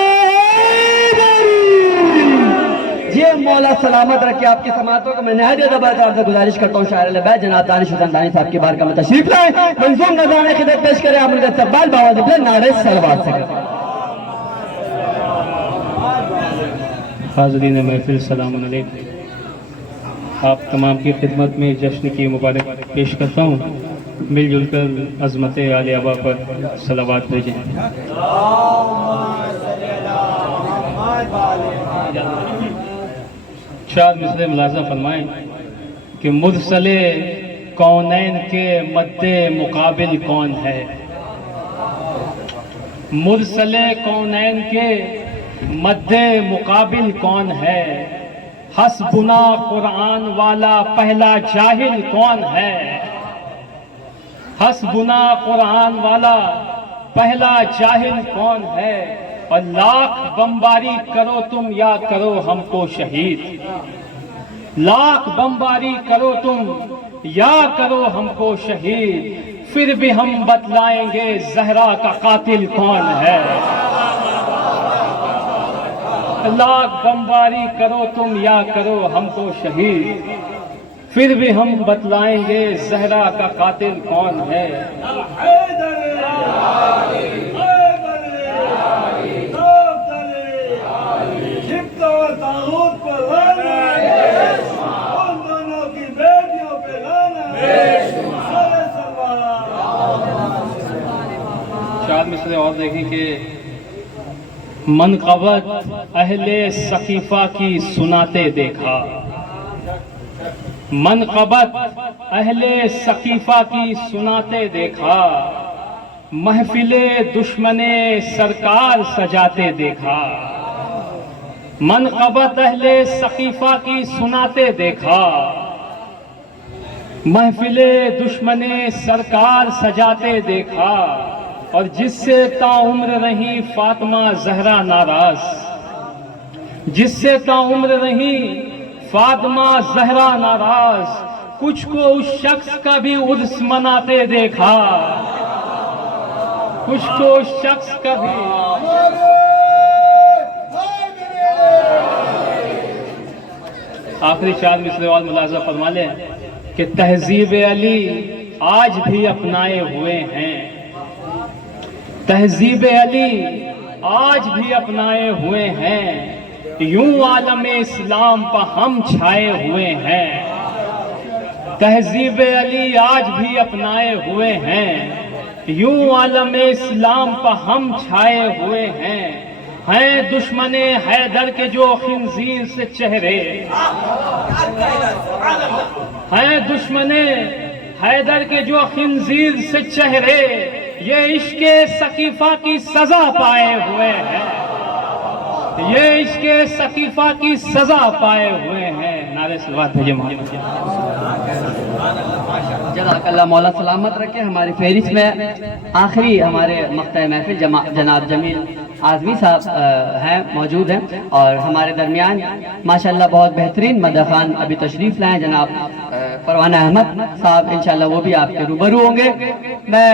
ये मौला सलामत रखे आपकी समातों को। मैं नहायत ज़बरदस्त आपसे गुजारिश करता हूँ, शायर अल-बैत जनाब दानिश हुसैन दानी साहब की बारगाह में तशरीफ लाएं, मंजूम नज़राने खिदमत पेश करें, आप उनका इस्तकबाल बावाज़ बुलंद नारे सलवात से करें। हाज़रीन महफिल सलाम अलैकुम। आप तमाम की खिदमत में जश्न की मुबारक पेश करता हूँ। मिलजुल कर अज़मत आले अबा पर सलावत भेजें। चार मिसरे मुलाज़ा फरमाएं कि मुरसले कौनैन के मद्दे मुकाबिल कौन है। मुरसले कौनैन के मद्दे मुकाबिल कौन है। हस्बुना कुरान वाला पहला जाहिल कौन है? हस्बुना कुरान वाला पहला जाहिल कौन है? और लाख बमबारी करो तुम या करो हमको शहीद, लाख बमबारी करो तुम या करो हमको शहीद, फिर भी हम बतलाएंगे जहरा का कातिल कौन है। लाख बमबारी करो तुम या करो हमको शहीद, फिर भी हम बतलाएंगे जहरा का कातिल कौन है। चार मिसरे और देखें कि मनक़बत अहले सकीफा की सुनाते देखा, मनक़बत अहले सकीफा की सुनाते देखा, महफिले दुश्मने सरकार सजाते देखा। मनक़बत अहले सकीफा की सुनाते देखा, महफिले दुश्मने सरकार सजाते देखा। और जिससे ताउम्र रही फातिमा जहरा नाराज, जिससे ताउम्र रही फातिमा जहरा नाराज, कुछ को उस शख्स का भी उर्स मनाते देखा, कुछ को उस शख्स का भी। आखिरी चार मिसरे और मुलाजा फरमा लें कि तहजीब अली आज भी अपनाए हुए हैं, तहजीब अली आज भी अपनाए हुए हैं, यूं आलम इस्लाम पर हम छाए हुए हैं। तहजीब अली आज भी अपनाए हुए हैं, यूं आलम इस्लाम पर हम छाए हुए हैं दुश्मने हैदर के जो खिंजीर से चेहरे, हैं दुश्मने हैदर के जो खिंजीर से चेहरे, ये इश्के सकीफा की सजा पाए हुए हैं, ये इश्के सकीफा की सजा पाए हुए हैं। नारे सलवात भेजे मोहम्मद। जज़ाकल्लाह, मौला सलामत रखे। हमारी फहरिस्त में आखिरी हमारे मख्ता महफिल जनाब जमील आज़मी साहब हैं, मौजूद हैं और हमारे दरमियान माशाल्लाह बहुत बेहतरीन मदह खान अभी तशरीफ़ लाए जनाब परवाना अहमद साहब, इंशाल्लाह वो भी आपके रूबरू होंगे। मैं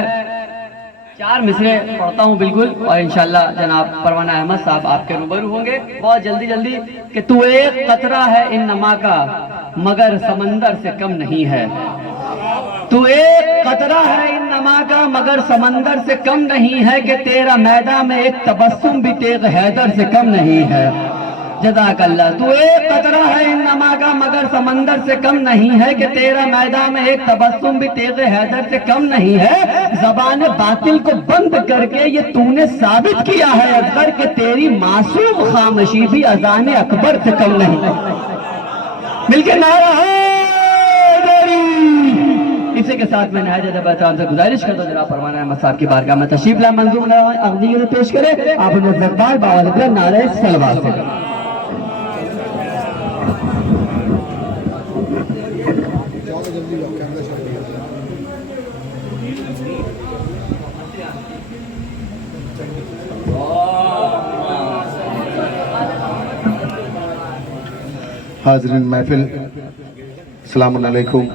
चार मिसरे पढ़ता हूँ बिल्कुल और इंशाल्लाह जनाब परवाना अहमद साहब आपके रूबरू होंगे बहुत जल्दी जल्दी। कि तू एक कतरा है इन नमा का मगर समंदर से कम नहीं है, तू एक कतरा है इन नमा का मगर समंदर से कम नहीं है, कि तेरा मैदान में एक तबस्सुम भी तेग हैदर से कम नहीं है। जज़ाकल्लाह। तू एक कतरा है इन नमा का मगर समंदर से कम नहीं है, कि तेरा मैदान में एक तबस्सुम भी तेग हैदर से कम नहीं है। ज़बान बातिल को बंद करके ये तूने साबित किया है अकबर, कि तेरी मासूम खामोशी भी अज़ान अकबर से कम नहीं है। मिलके नारा है। इसी के साथ मैं नहायत अदब से गुजारिश करता हूँ जनाब परवाना अहमद साहब की बारगाह में तशरीफ ला मंजूर अगली पेश करें। आप उन्हें जगबार बावल नारे सलवार से। हाज़रीन महफिल, अस्सलाम अलैकुम।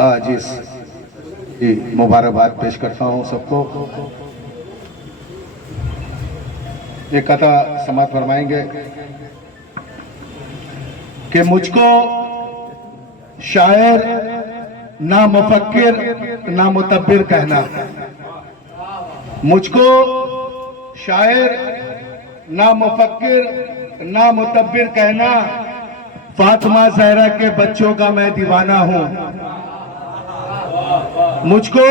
आज इस मुबारकबाद पेश करता हूँ सबको। एक कथा समाप्त फरमाएंगे कि मुझको शायर ना मुफक्किर ना मुतब्बिर कहना, मुझको शायर ना मुफक्किर ना मुतब्बिर कहना, फातिमा ज़हरा के बच्चों का मैं दीवाना हूँ। मुझको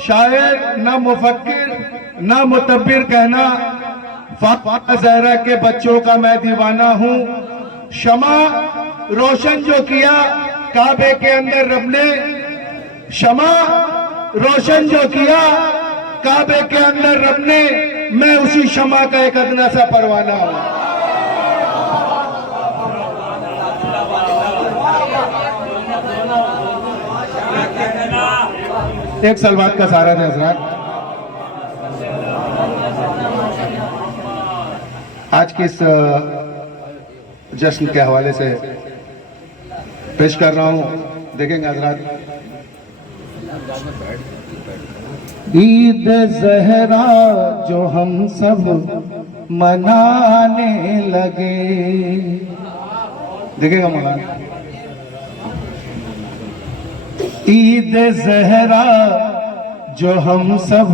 शायर ना मुफक्किर ना मुतब्बिर कहना, फातिमा ज़हरा के बच्चों का मैं दीवाना हूँ। शमा रोशन जो किया काबे के अंदर रब ने, शमा रोशन जो किया काबे के अंदर रब ने, मैं उसी शमा का एक अदना सा परवाना हूँ। एक सलवात का सहारा दें हजरात। आज के इस जश्न के हवाले से पेश कर रहा हूं, देखेंगे हजरात। ईद ज़हरा जो हम सब मनाने लगे, देखेगा मौलाना। ईद ज़हरा जो हम सब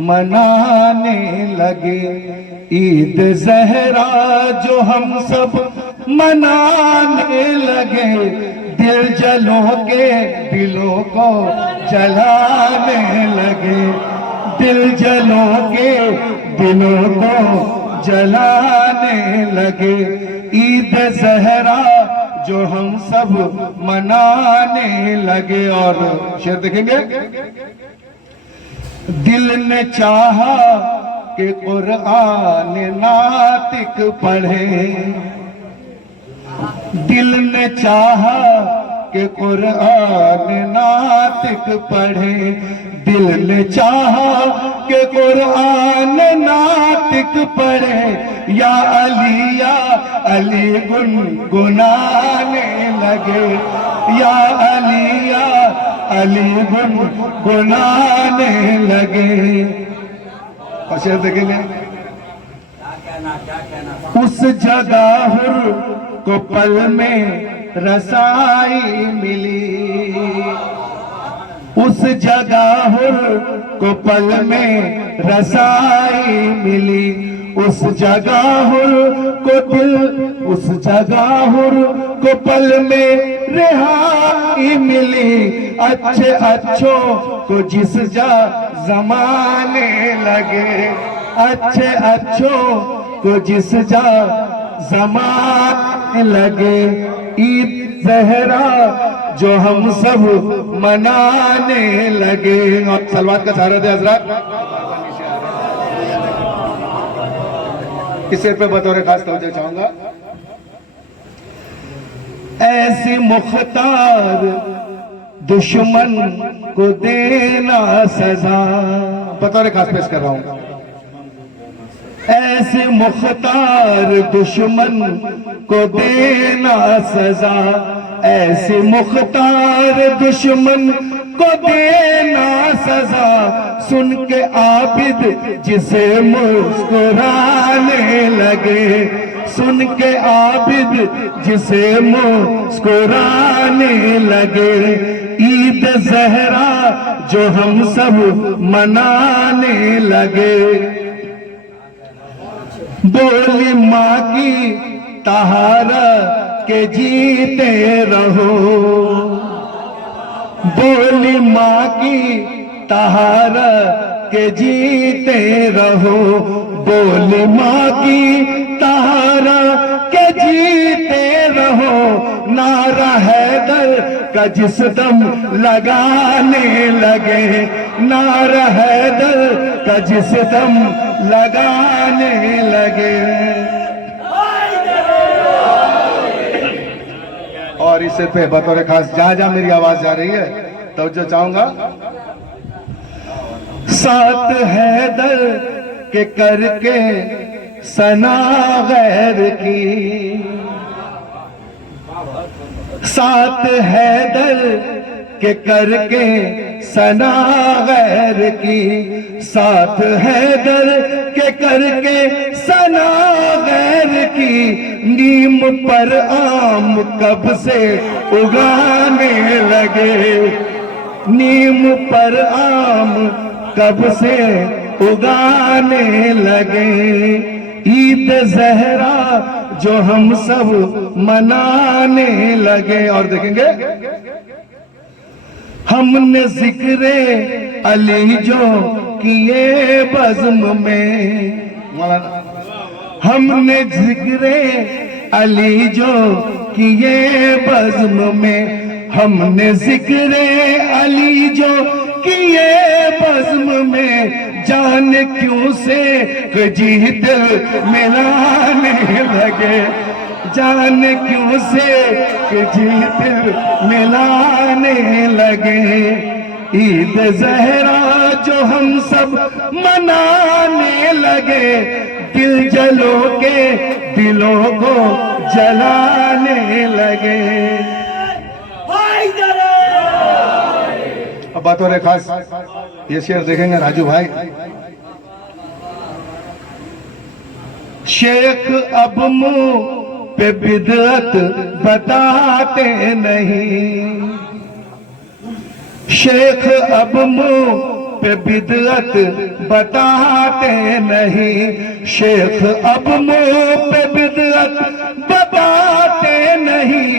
मनाने लगे, ईद ज़हरा जो हम सब मनाने लगे, दिल जलों के दिलों को जलाने लगे, दिल जलों के दिलों को जलाने लगे। ईद ज़हरा जो हम सब मनाने लगे। और शेर देखेंगे। दिल ने चाहा कि कुरान नातिक पढ़े, दिल ने चाहा कि कुरान नातिक पढ़े, दिल ने चाहा कि कुरान नातिक पढ़े, या अली गुनगुनाने लगे, या अली गुनगुनाने लगे। और शेर देखेंगे। उस जगह हुर को पल में रसाई मिली, उस जगह हुर को पल में रसाई मिली, उस जगह हुर को दिल, उस जगह हुर को पल में रिहाई मिली। अच्छे अच्छों को जिस जा जमाने लगे, अच्छे अच्छों को जिस जा जमाने लगे। ईद ज़हरा जो हम सब मनाने लगे। और सलवात का सहारा दे हजरत। इस शेर पे बतौर खास तवज्जो चाहूंगा। ऐसी मुख्तार दुश्मन को देना सजा, बतौर खास पेश कर रहा हूं। ऐसे मुख्तार दुश्मन को देना सजा, ऐसे मुख्तार दुश्मन को देना सजा। सुन के आबिद जिसे मुस्कुराने लगे, सुन के आबिद जिसे मुस्कुराने लगे। ईद ज़हरा जो हम सब मनाने लगे। बोली माँ की तहारा के जीते रहो, बोली माँ की तहारा के जीते रहो, बोली माँ की तहारा के जीते रहो। नारा हैदर का जिस दम लगाने लगे, नारा हैदर का जिस दम लगाने लगे। और इससे पे बतौर खास जहां जहां मेरी आवाज जा रही है तो जो चाहूंगा। साथ हैदर के करके सना गैर की, साथ हैदर के करके सना गैर की, साथ हैदर के करके सना गैर की। नीम पर आम कब से उगाने लगे, नीम पर आम कब से उगाने लगे। ईद ज़हरा जो हम सब मनाने लगे। और देखेंगे। हमने जिक्रे अली जो किए बज़्म में, मौलाना हमने जिक्रे अली जो किए बज़्म में, हमने जिक्रे अली जो किए बज़्म में। जान क्यों से जी दिल मिलाने लगे, जान क्यों से जी दिल मिलाने लगे। ईद ज़हरा जो हम सब मनाने लगे, दिल जलो के दिलों को जलाने लगे। अब बात हो रही खास, ये शेर देखेंगे राजू भाई। शेख अब मुंह पे बिदअत बताते नहीं, शेख अब मुंह पे बिदअत बताते नहीं, शेख अब मुंह पे बिदअत बताते नहीं।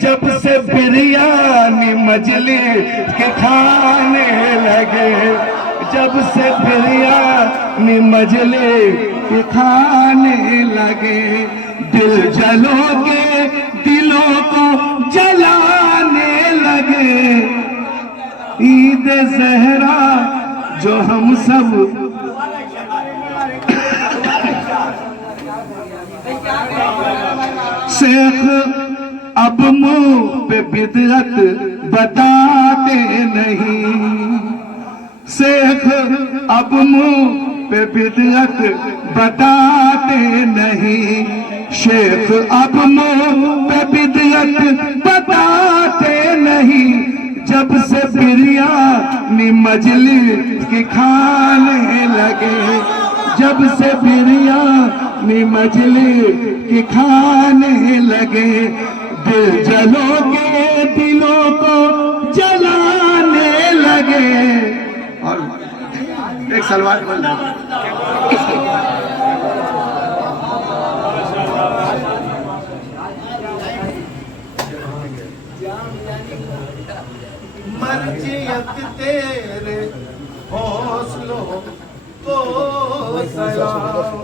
जब से बिरयानी मजलिस के खाने लगे, जब से बिरयानी मजलिस के खाने लगे, दिल जलोगे दिलों को जलाने लगे। ईद ज़हरा जो हम सब शेख अब मुंह पे बिदअत बताते नहीं, शेख अब मुंह पे बिदअत बताते नहीं, शेख अब मुंह पे बिदअत बताते नहीं। जब से बिरयानी मजलिस की खाने लगे, जब से बिरयानी मजलिस की खाने लगे, दिल जलोगे दिलों को जलाने लगे। और एक सलवार बोल मर्जियत तेरे हौसलों को सलाम।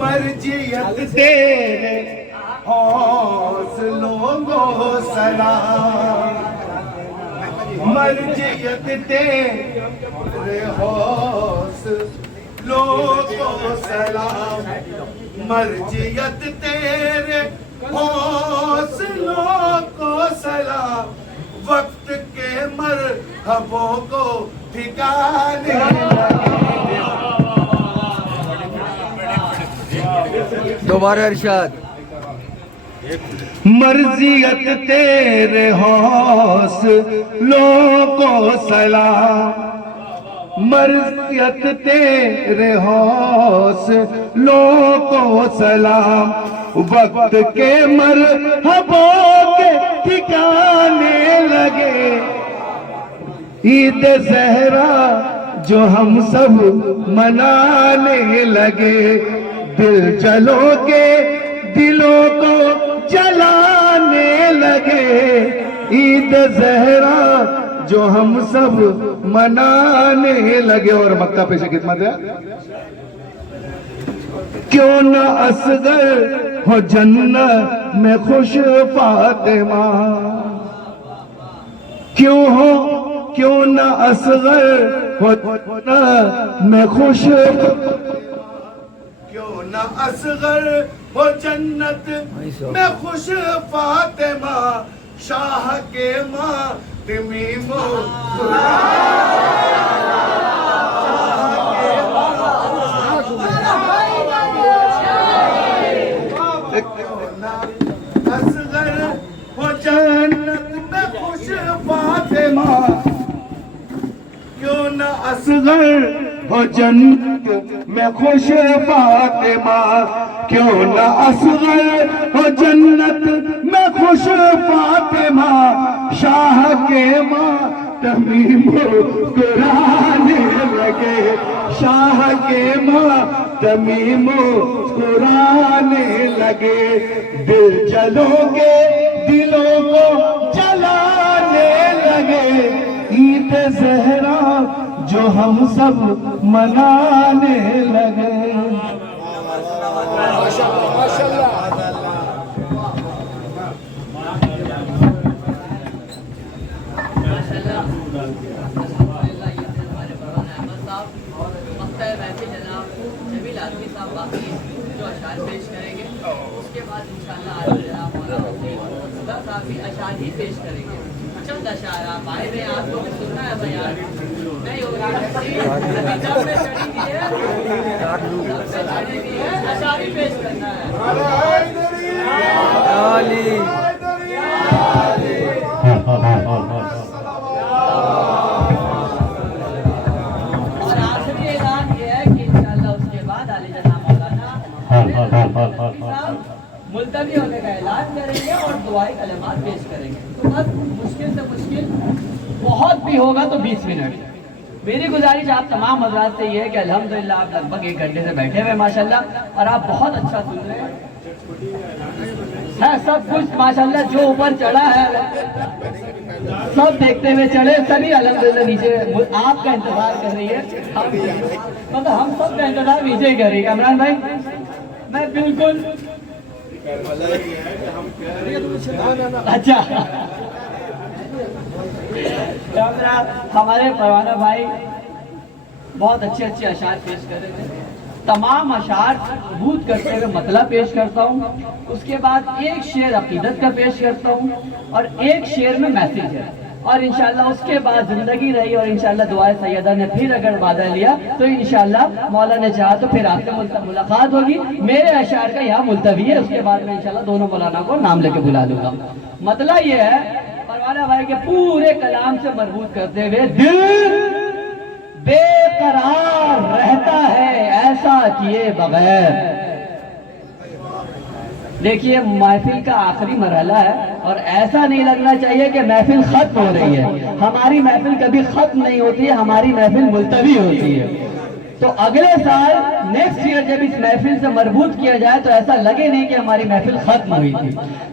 मर्जियत तेरे हौसलों को सलाम, मर्जियत तेरे हौसलों को सलाम, मर्जियत तेरे हौसलों को सलाम। वक्त के मरहबों को ठिकाने दोबारा इरशाद। मर्जियत तेरे हौसलों को सलाम, मर्जियत तेरे हौसलों को सलाम। वक्त के मरहबों के ठिकाने लगे, ईद ज़हरा जो हम सब मनाने लगे, दिल जलोगे दिलों को जलाने लगे। ईद ज़हरा जो हम सब मनाने लगे। और मक्का पे से खिदमत है। क्यों न असगर हो जन्नत में खुश फातिमा, क्यों न असगर हो जन्नत में खुश, क्यों न असगर हो जन्नत में खुश फातिमा। शाह के मातमी असगर हो जन्नत में खुश फातिमा, क्यों न असगर हो जन्नत में खुश फातिमा, क्यों न असगर हो जन्नत में खुश फातिमा। शाह के मातमी मुस्कुराने लगे, शाह के मातमी मुस्कुराने लगे। दिल जलोगे दिलों को जलाने लगे। ईद ज़हरा जो हम सब मनाने लगे। जो अशार पेश करेंगे, उसके बाद इंशाल्लाह काफी अशार ही पेश करेंगे। चंद अशार आप आए हुए, आपको भी सुनना है भाई यार, नहीं होगा अशार ही पेश करना है। और आखिरी ऐलान ये है कि इंशाल्लाह उसके बाद आले जनाब मौलाना मुल्तवी होने का ऐलान करेंगे और दुआई कलमात पेश करेंगे। तो बस मुश्किल से मुश्किल बहुत भी होगा तो 20 मिनट। मेरी गुजारिश आप तमाम हजरात से ये है कि अल्हम्दुलिल्लाह आप लगभग 1 घंटे से बैठे हुए माशाल्लाह, और आप बहुत अच्छा सुन रहे हैं। सब कुछ माशाल्लाह जो ऊपर चढ़ा है सब देखते हुए चढ़े, सभी अल्हम्दुलिल्लाह नीचे आपका इंतजार कर रही है। मतलब हम सब का इंतजार नीचे ही कर रही है। इमरान भाई मैं बिल्कुल अच्छा हमारे परवाना भाई बहुत अच्छे अच्छे अशार पेश कर रहे थे। तमाम अशार बूत करते हुए मतलब पेश करता हूँ, उसके बाद एक शेर अकीदत का पेश करता हूँ और एक शेर में मैसेज है, और इंशाल्लाह उसके बाद जिंदगी रही और इंशाल्लाह दुआए सैयदा ने फिर अगर वादा लिया तो इंशाल्लाह मौला ने चाहा तो फिर आपसे मुलाकात होगी। मेरे अशार का यहाँ मुलतवी है, उसके बाद में इंशाल्लाह दोनों मौलाना को नाम लेके बुला लूंगा। मतलब ये है परवाना भाई के पूरे कलाम से मरबूत करते हुए, दिल बेकरार रहता है ऐसा किए बगैर। देखिए महफिल का आखिरी मरहला है और ऐसा नहीं लगना चाहिए कि महफिल खत्म हो रही है। हमारी महफिल कभी खत्म नहीं होती है, हमारी महफिल मुलतवी होती है। तो अगले साल नेक्स्ट ईयर जब इस महफिल से मरबूत किया जाए तो ऐसा लगे नहीं कि हमारी महफिल खत्म हुई थी।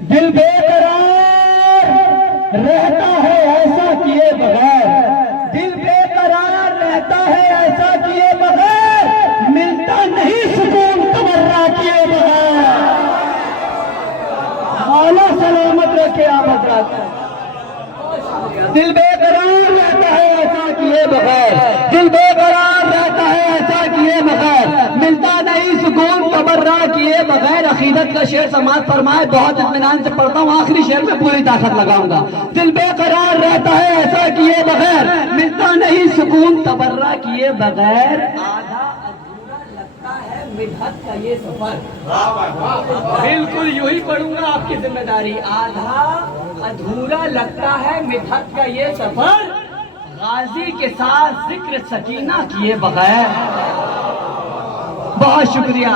दिल बेकरार रहता है ऐसा किए बगैर, दिल बेकरार रहता है ऐसा किए बगैर, मिलता नहीं सुकून तमन्ना किए बगैर। मौला सलामत रखे आप हज़रात। दिल बेकरार रहता है ऐसा किए बगैर, दिल बेकरार रहता है ऐसा किए बगैर, मिलता नहीं सुकून तबर्रा किए बगैर। अकीदत का शेर समाज फरमाए, बहुत इत्मीनान से पढ़ता हूँ, आखिरी शेर में पूरी ताकत लगाऊंगा। दिल बेकरार रहता है ऐसा किए बगैर, मिलता नहीं सुकून तबर्रा किए बगैर। आधा अधूरा लगता है मिन्हत का ये सफर। बिल्कुल यूं ही पढ़ूंगा, आपकी जिम्मेदारी। आधा अधूरा लगता है मिन्हत का ये सफर, गाजी के साथ जिक्र सकीना किए बगैर। बहुत शुक्रिया।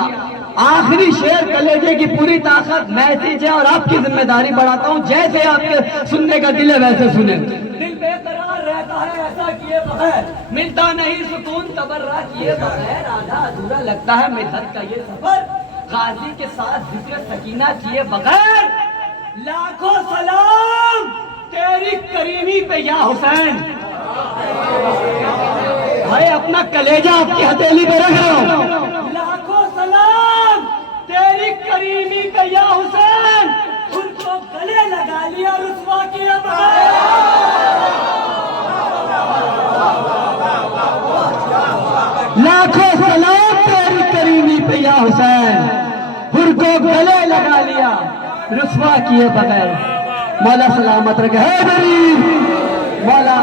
आखिरी शेर कलेजे की पूरी ताकत मैसेज है और आपकी जिम्मेदारी बढ़ाता हूँ। जैसे आपके सुनने का दिल है वैसे सुने। दिल बेकरार रहता है ऐसा किए बगैर, मिलता नहीं सुकून तबर्रा किए बगैर। आधा अधूरा लगता है मिन्हत का ये सफर, गाजी के साथ जिक्र सकीना किए बगैर। लाखों सलाम तेरी करीमी पे या हुसैन। भाई अपना कलेजा आपकी हथेली पे रख रहा हूं। लाखों सलाम तेरी करीमी पे या हुसैन, उनको गले लगा लिया रुसवा किया बगैर। लाखों सलाम तेरी करीमी पे या हुसैन, उनको गले लगा लिया रुसवा किए बगैर। मौला सलामत रखे है गरीब। मौला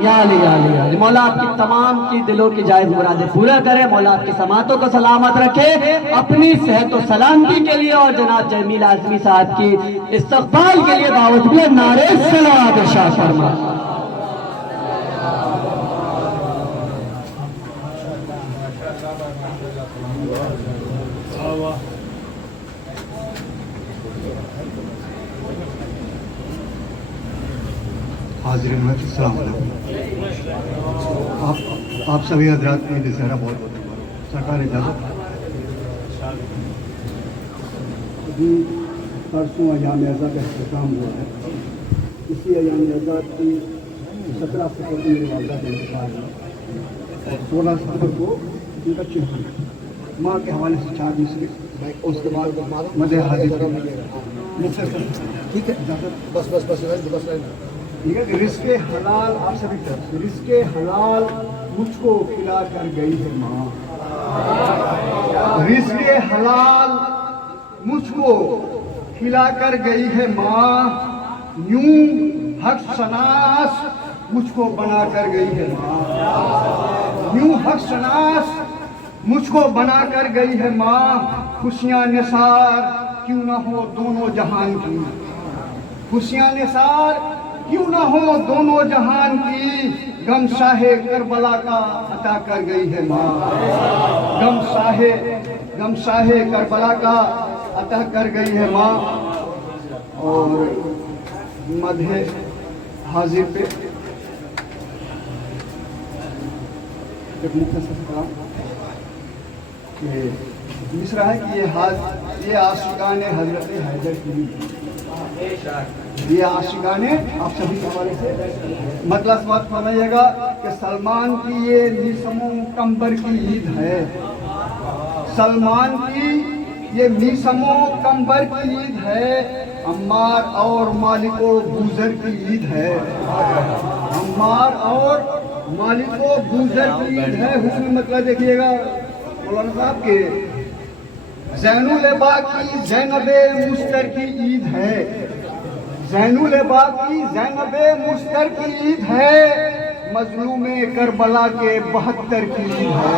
या अली या अली या अली। मौला आपकी तमाम की दिलों की जायज मुरादें पूरा करे। मौला आपकी समातों को सलामत रखे। अपनी सेहत और सलामती के लिए और जनाब जमील आजमी साहब की इस्तकबाल के लिए दावत भी नारे सलावत इरशाद फरमा। हाज़िरीन अस्सलाम वालेकुम। आप सभी हजरात को ईद सहरा बहुत बहुत सरकार इजाज़त। अभी परसों अयाम आज़ाद का इख्तिताम हुआ है। इसी अयाम आज़ाद की 17 सितंबर को मेरी वालदा का इंतकाल हुआ और 16 सितंबर को उनका चिन्ह माँ के हवाले से 4 मिसरे, उसके बाद मदे हाजिर ठीक है। बस ठीक है कि रिस्के हलाल, आप सभी तरफ रिस्के हलाल मुझको खिला कर गई है माँ, रिस्के हलाल मुझको खिला कर गई है माँ, यूं हक शनास मुझको बना कर गई है माँ, यूं हक शनास मुझको बना कर गई है माँ, खुशियाँ निसार क्यों ना हो दोनों जहान की, खुशियाँ निसार क्यों ना हो दोनों जहान की, गम शाहे करबला का अता कर गई है माँ, गम शाहे करबला का अता कर गई है माँ। और मध्य हाजिर पे एक मुख्तसर कलाम मिसरा है कि ये आशिकाने हजरत हैदर की, ये आशिकाने, आप सभी के हवाले से मतलब बात बनाइएगा कि सलमान की ये मीसमो कंबर की ईद है, सलमान की ये मीसमो कंबर की ईद है, अम्मार और मालिको बूजर की ईद है, अम्मार और मालिको बूजर की ईद है। हुस्न मतलब देखिएगा मौलाना साहब के जैनुल बाग की जैनबे मुश्तर की ईद है, जैनुल बाग की जैनबे मुश्तर की ईद है, मजलूमे करबला के 72 की ईद है,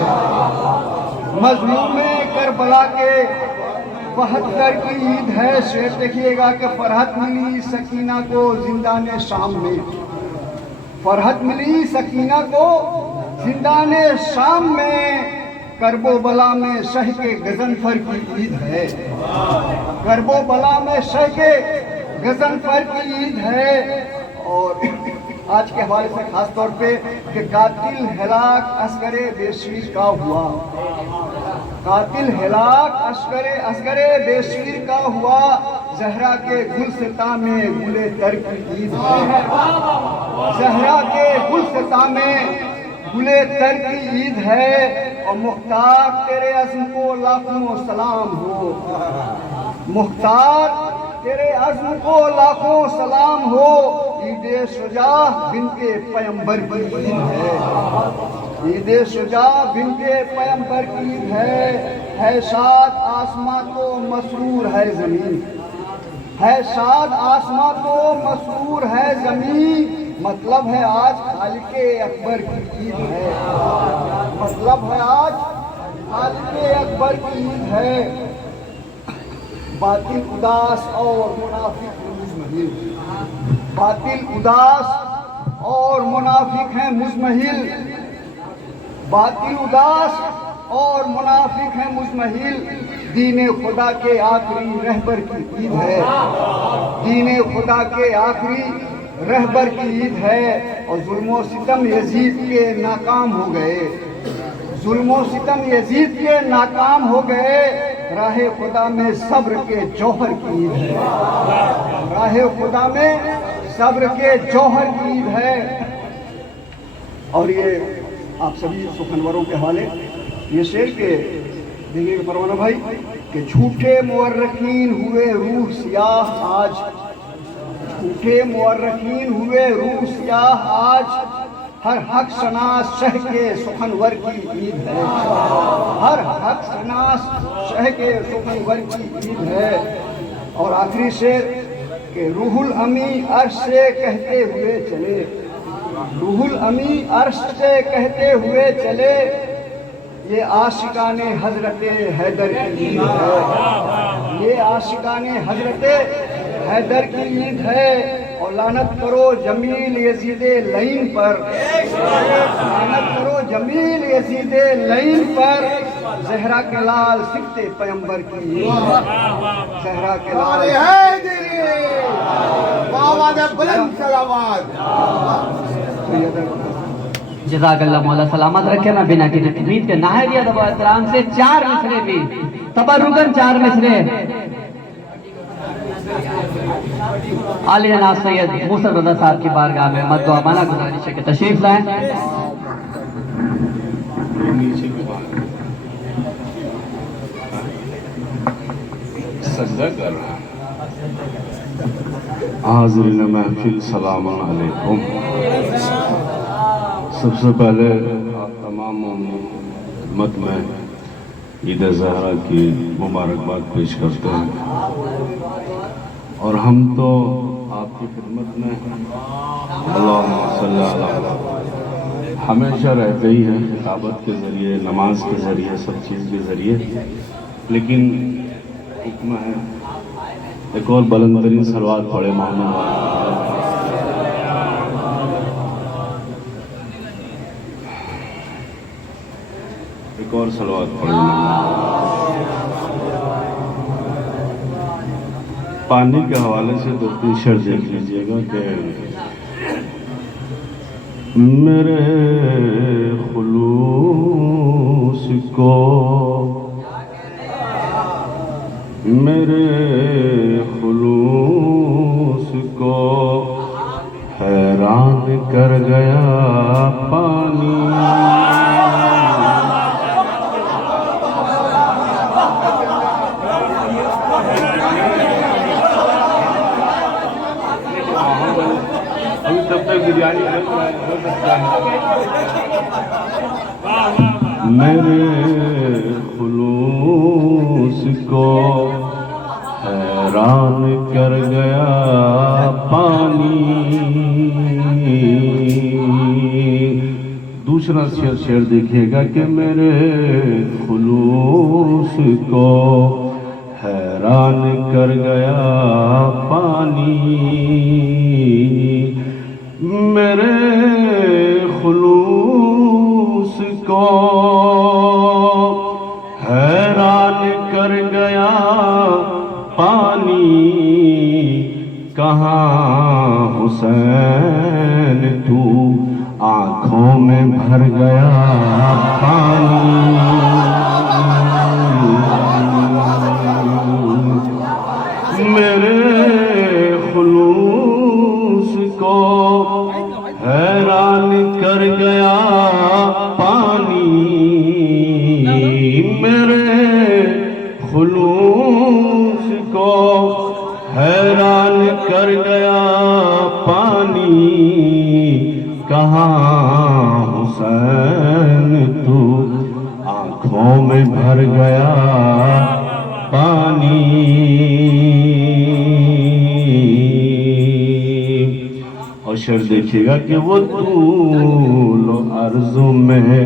मजलूमे करबला के 72 की ईद है। शेर देखिएगा कि फरहत मिली सकीना को जिंदाने शाम में, फरहत मिली सकीना को जिंदाने शाम में, करबो बला में शह के गजनफर की ईद है, करबो बला में शह के गजनफर की ईद है। और आज के हवाले से खास तौर पे कि कातिल हलाक अस्करे बेशीर का हुआ, कातिल हलाक अस्करे बेशीर का हुआ, जहरा के गुलसिता में गुले तर की ईद है, जहरा के गुलसिता में गुले तर की ईद है। और मुख्तार तेरे अज़्म को लाखों सलाम हो, मुख्तार तेरे अज़्म को लाखों सलाम हो, ईद शुजा बिनते पैगंबर की ईद है, ईद शुजा बिनते पैगंबर की ईद है शाद आसमां तो मसरूर है ज़मीन, है शाद आसमां तो मसरूर है ज़मीन, मतलब है आज खालिके अकबर की ईद है, मतलब है आज खालिके अकबर की ईद है। बातिल उदास और मुनाफिक मुजमहिल, बातिल उदास और मुनाफिक हैं मुजमहिल, बातिल उदास और मुनाफिक हैं मुजमहिल, दीने खुदा के आखिरी रहबर की ईद है, दीने खुदा के आखिरी रहबर की ईद है। और जुल्मो सितम यजीद के नाकाम हो गए, जुल्मो सितम यजीद के नाकाम हो गए, राहे खुदा में सब्र के जौहर की ईद है, राहे खुदा में सब्र के जौहर की ईद है। और ये आप सभी सुखनवरों के हवाले ये शेर के देखिए परवाना भाई कि झूठे मुअर्रिखीन हुए रूह सियाह आज, झूठे मुअर्रिखीन हुए रूह सियाह आज, हर हक शनास शह के सुखनवर की ईद है, हर हक शनास शह के सुखनवर की ईद है। और आखिरी शेर कि रूहुल अमी अर्श से कहते हुए चले, रूहुल अमी अर्श से कहते हुए चले, ये आशिकाने हजरत हैदर की ईद है, ये आशिकाने हजरत हैदर की ईद है। और लानत करो जमील यजीदे लईन पर, लानत करो जमील यजीदे लईन पर, जहरा के लाल सिकते पैगंबर की ईद, जहरा के लाल जज़ाकल्लाह मौला सलामत रखे। मैं बिना किसी तकलीफ के नाहियत अदब व एहतराम से 4 मिसरे भी तबर्रुकन 4 मिसरे आली जनाब सैयद मूसा रज़ा साहब की बारगाह में मद्दुआ माना गुजारिश है कि तशरीफ लाएं। सजदा कर रहा है। हाज़रीन महफिल सलाम अलैकुम। सबसे पहले आप तमाम उम्मत में ईद ज़हरा की मुबारकबाद पेश करते हैं और हम तो आपकी खिदमत में अल्लाहुम्मा सल्ली अला हमेशा रहते ही हैं, खिताबत के ज़रिए, नमाज के ज़रिए, सब चीज़ के ज़रिए। लेकिन हुक्म है एक और बुलंदतरीन सलवात पढ़े मोहम्मद। एक और सलवात पढ़े। पानी के हवाले से 2-3 शेर देख लीजिएगा कि मेरे खुलूस को, मेरे खुलूस को हैरान कर गया पानी। अभी तब तक बिरयानी हो सकता है। मेरे खुलूस को हैरान कर गया पानी। दूसरा शेर देखिएगा कि मेरे खुलूस को हैरान कर गया पानी। मेरे खुलूस को हैरान कर गया पानी। कहाँ हुसैन तू आँखों में भर गया पानी। मेरे खुलूस को हैरान कर गया पानी। मेरे खुलूस को हैरान कर गया पानी। कहाँ हुसैन तू आँखों में भर गया पानी। और शेर देखिएगा कि वो तूल अर्ज़ में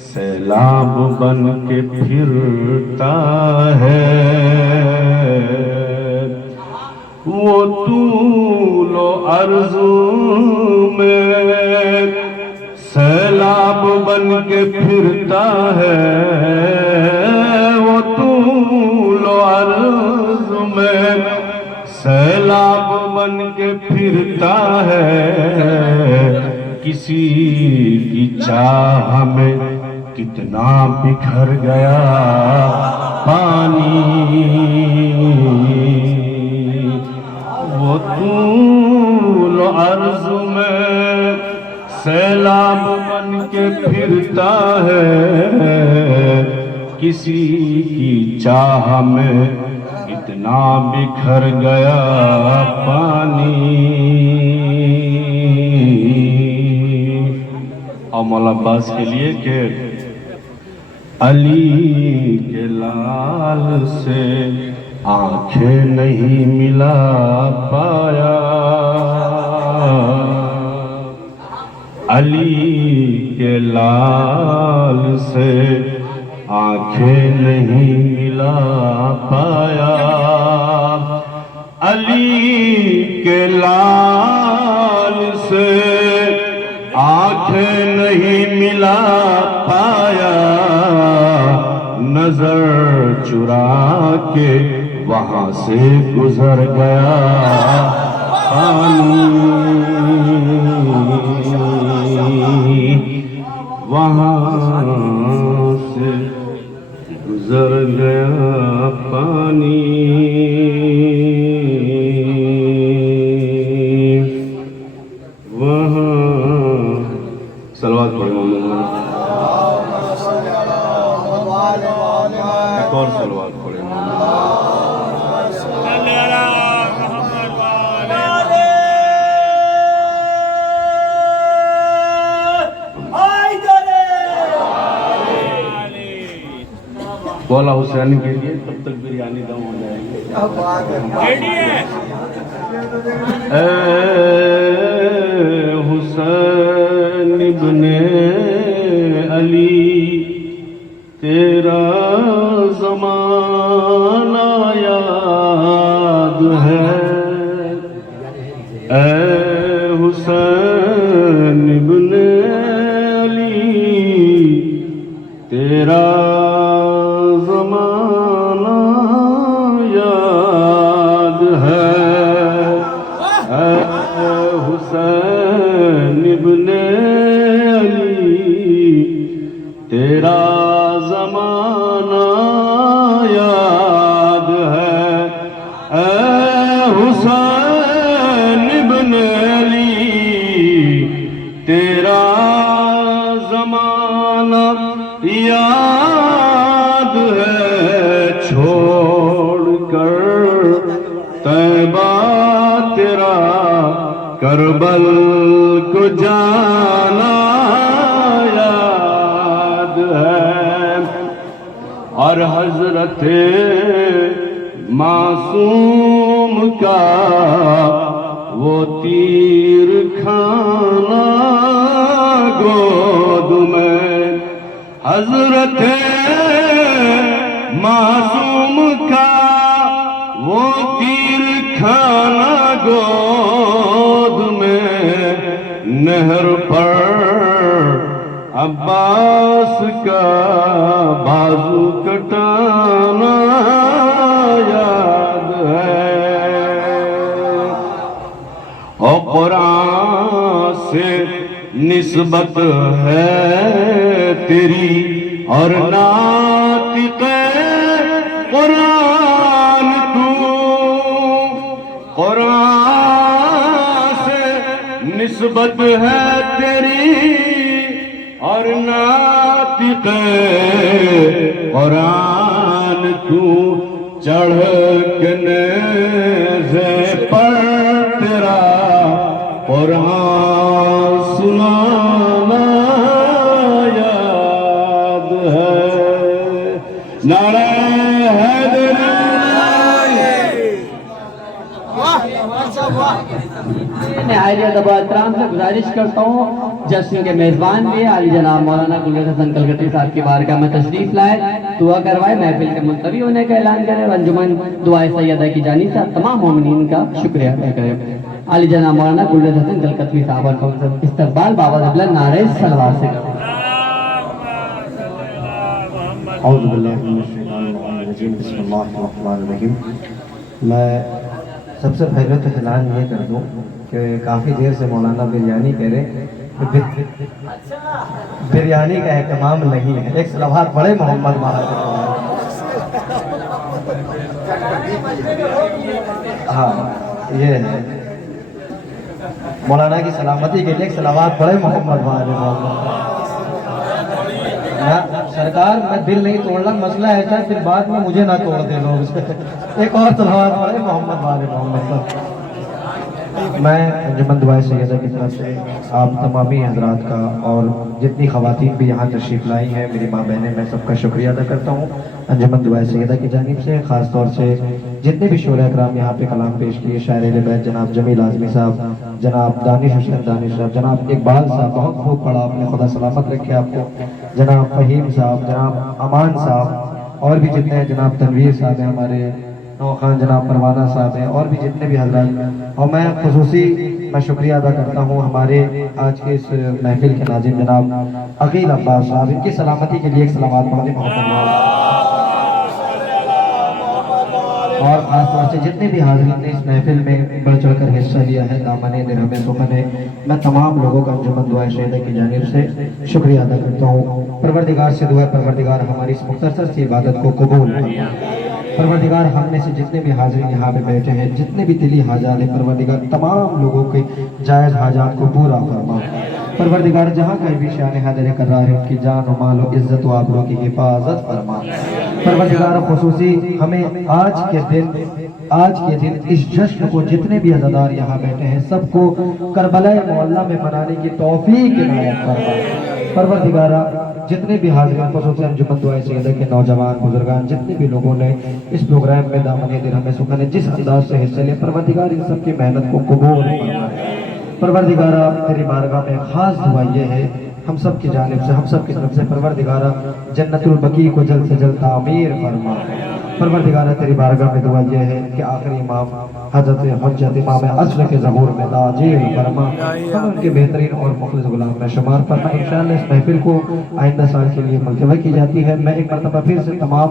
सैलाब बन के फिरता है। वो तूल अर्ज़ में सैलाब बन के फिरता है। वो तूल अर्ज़ में सैलाब बन के फिरता है। किसी की चाह में कितना बिखर गया पानी। वो तूल अर्ज़ में सैलाब बन के फिरता है। किसी की चाह में इतना बिखर गया पानी। और मौला अब्बास के लिए कि अली के लाल से आंखें नहीं मिला पाया। अली के लाल से आंखें नहीं मिला पाया। अली के लाल से आंखें नहीं मिला पाया। नजर चुरा के वहां से गुजर गया पानी। वहां से गुजर गया पानी। वहां सलवात पढ़े एक और सलवात पढ़े मौला हुसैन के लिए तब तक बिरयानी दम हो जाएगी। ए हुसैन इब्ने अली तेरा ज़माना याद है, ए हुसैन इब्ने अली तेरा ज़माना याद है, ए हुसैन इब्ने अली तेरा ज़माना याद है, ए हुसैन इब्ने अली तेरा ज़माना याद है। छोड़ कर तैबा तेरा करबल को जाना याद है, और हजरत मासूम का वो तीर खाना गोद में, हजरत मासूम का वो तीर खाना गोद में, नहर पर अब्बास का बाजू कटाना याद है, और कुरान से निस्बत है तेरी, और नातिक़े कुरान तू, कुरान से निस्बत है तेरी, और नातिक़े कुरान तू, चढ़ के नेज़े पर तेरा कुरान सुनाना याद है। नारे हैदरी, नहायत अदब-ए-एहतराम से गुजारिश करता हूँ जश्न के मेज़बान भी आली जनाब मौलाना गुलरेज़ हसन कलकत्ती साहब की बारगाह में तशरीफ लाए, दुआ करवाए, महफिल के मुलतवी होने का ऐलान करें, अंजुमन दुआए सैयदा की जानिब से तमाम मोमिनीन का शुक्रिया अदा करें। आली जनाब मौलाना गुलरेज़ हसन कलकत्ती साहब का इस्तकबाल बाबा बुलंद नारे सलवात से करें। बिस्मिल्लाहिर्रहमानिर्रहीम। मैं सबसे पहले तो ऐलान ये कर दूं कि काफ़ी देर से मौलाना बिरयानी कह रहे, बिरयानी का एहतमाम नहीं है। एक सलावत बड़े मोहम्मद महाजर। हाँ ये है मौलाना की सलामती के लिए एक सलावत बड़े मोहम्मद महाजर। सरकार मैं दिल नहीं तोड़ना, मसला ऐसा है फिर बाद में मुझे ना तोड़ दे लोग। एक और सलावत पढ़े मोहम्मद वाले मोहम्मद। मैं अंजुमन दुआए सैयदा की तरफ से आप तमामी हजरात का और जितनी ख़वातीन भी यहाँ तशरीफ़ लाई हैं, मेरी माँ बहनें, मैं सबका शुक्रिया अदा करता हूँ अंजुमन दुआए सैयदा की जानिब से। ख़ास तौर से जितने भी शोरा कराम यहाँ पे कलाम पेश किए, शायर बैत जनाब जमील आज़मी साहब, जनाब दानिश हुसैन दानिश साहब, जनाब इकबाल साहब बहुत खूब पढ़ा आपने, खुदा सलामत रखे आपको, जनाब फ़हीम साहब, जनाब अमान साहब, और भी जितने हैं, जनाब तनवीर साहब हैं हमारे, खान जनाब परवाना साहब हैं, और भी जितने भी हजरात। और मैं खुसूसी मैं शुक्रिया अदा करता हूँ हमारे आज के इस महफिल के नाज़िम जनाब अकील अब्बास साहब, इनकी सलामती के लिए एक सलावत पढ़ने मोहम्मद। और खास तौर से जितने भी हाज़रीन ने इस महफिल में बढ़ चढ़ कर हिस्सा लिया है, दामने दिरहमे सुमने, मैं तमाम लोगों का अंजुमन दुआए सैयदा की जानिब से शुक्रिया अदा करता हूँ। परवरदिगार से दुआ, परवरदिगार हमारी इस मुख्तसर सी इबादत को कबूल फरमा। परवरदिगार हम में से जितने भी हाज़रीन यहाँ पे बैठे हैं, जितने भी दिली हाजात हैं, परवरदिगार तमाम लोगों के जायज़ हाजात को पूरा फरमा। परवरदिगार जहाँ कहीं भी शान हाज़िर कर रहा है, उनकी जान और माल और इज़्ज़त व आबरू की हिफाजत फरमा। परवरदिगार खुसूसी हमें आज के दिन इस जश्न को जितने भी अज़ादार यहाँ बैठे हैं, सबको करबला मोहल्ला में मनाने की तौफीक इनायत फरमा। परवरदिगारा जितने भी हाजिर खसूसी अंजुमन दुआए सैयदा के नौजवान बुजुर्गान जितने भी लोगों ने इस प्रोग्राम में दामन दिल हमें सुखा ने जिस अंदाज से हिस्से लिया, परवरदिगार इन सबकी मेहनत को कबूल फरमाए। परवरदिगारा तेरी बारगाह में खास दुआ ये है हम सब की जानिब से, हम सब की तरफ से, परवरदिगारा जन्नतुल बकी को जल्द से जल्द तामीर फरमा। परवरदिगारा तेरी बारगाह में दुआ यह है कि आखिरी इमाम हजरत हुज्जत इमाम असर के ज़हूर में ताजील फरमा, हम उनके बेहतरीन और मुखलिस गुलाम में शुमार फरमा। इंशाअल्लाह इस महफिल को आइंदा साल के लिए मुलतवी की जाती है। मैं एक मरतबा फिर से तमाम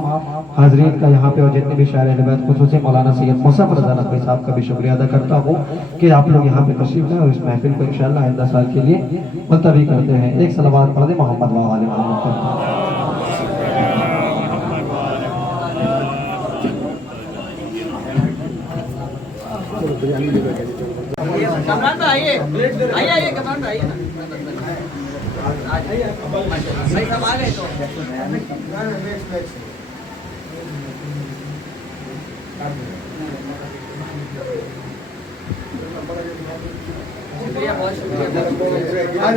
हाजरीन का यहाँ पे और जितने भी शायर अहल खुसूसी मौलाना सैयद मुसफ़र रज़ा नक़वी साहब का भी शुक्रिया अदा करता हूँ कि आप लोग यहाँ पे तशरीफ लाए और इस महफिल को इंशाअल्लाह आइंदा साल के लिए मुलतवी करते हैं। एक सलावत पढ़ दे मोहम्मद व आले मोहम्मद। कमान आइए आइए आइए कमान आइए ना भाई सब आ गए तो शुक्रिया बहुत शुक्रिया।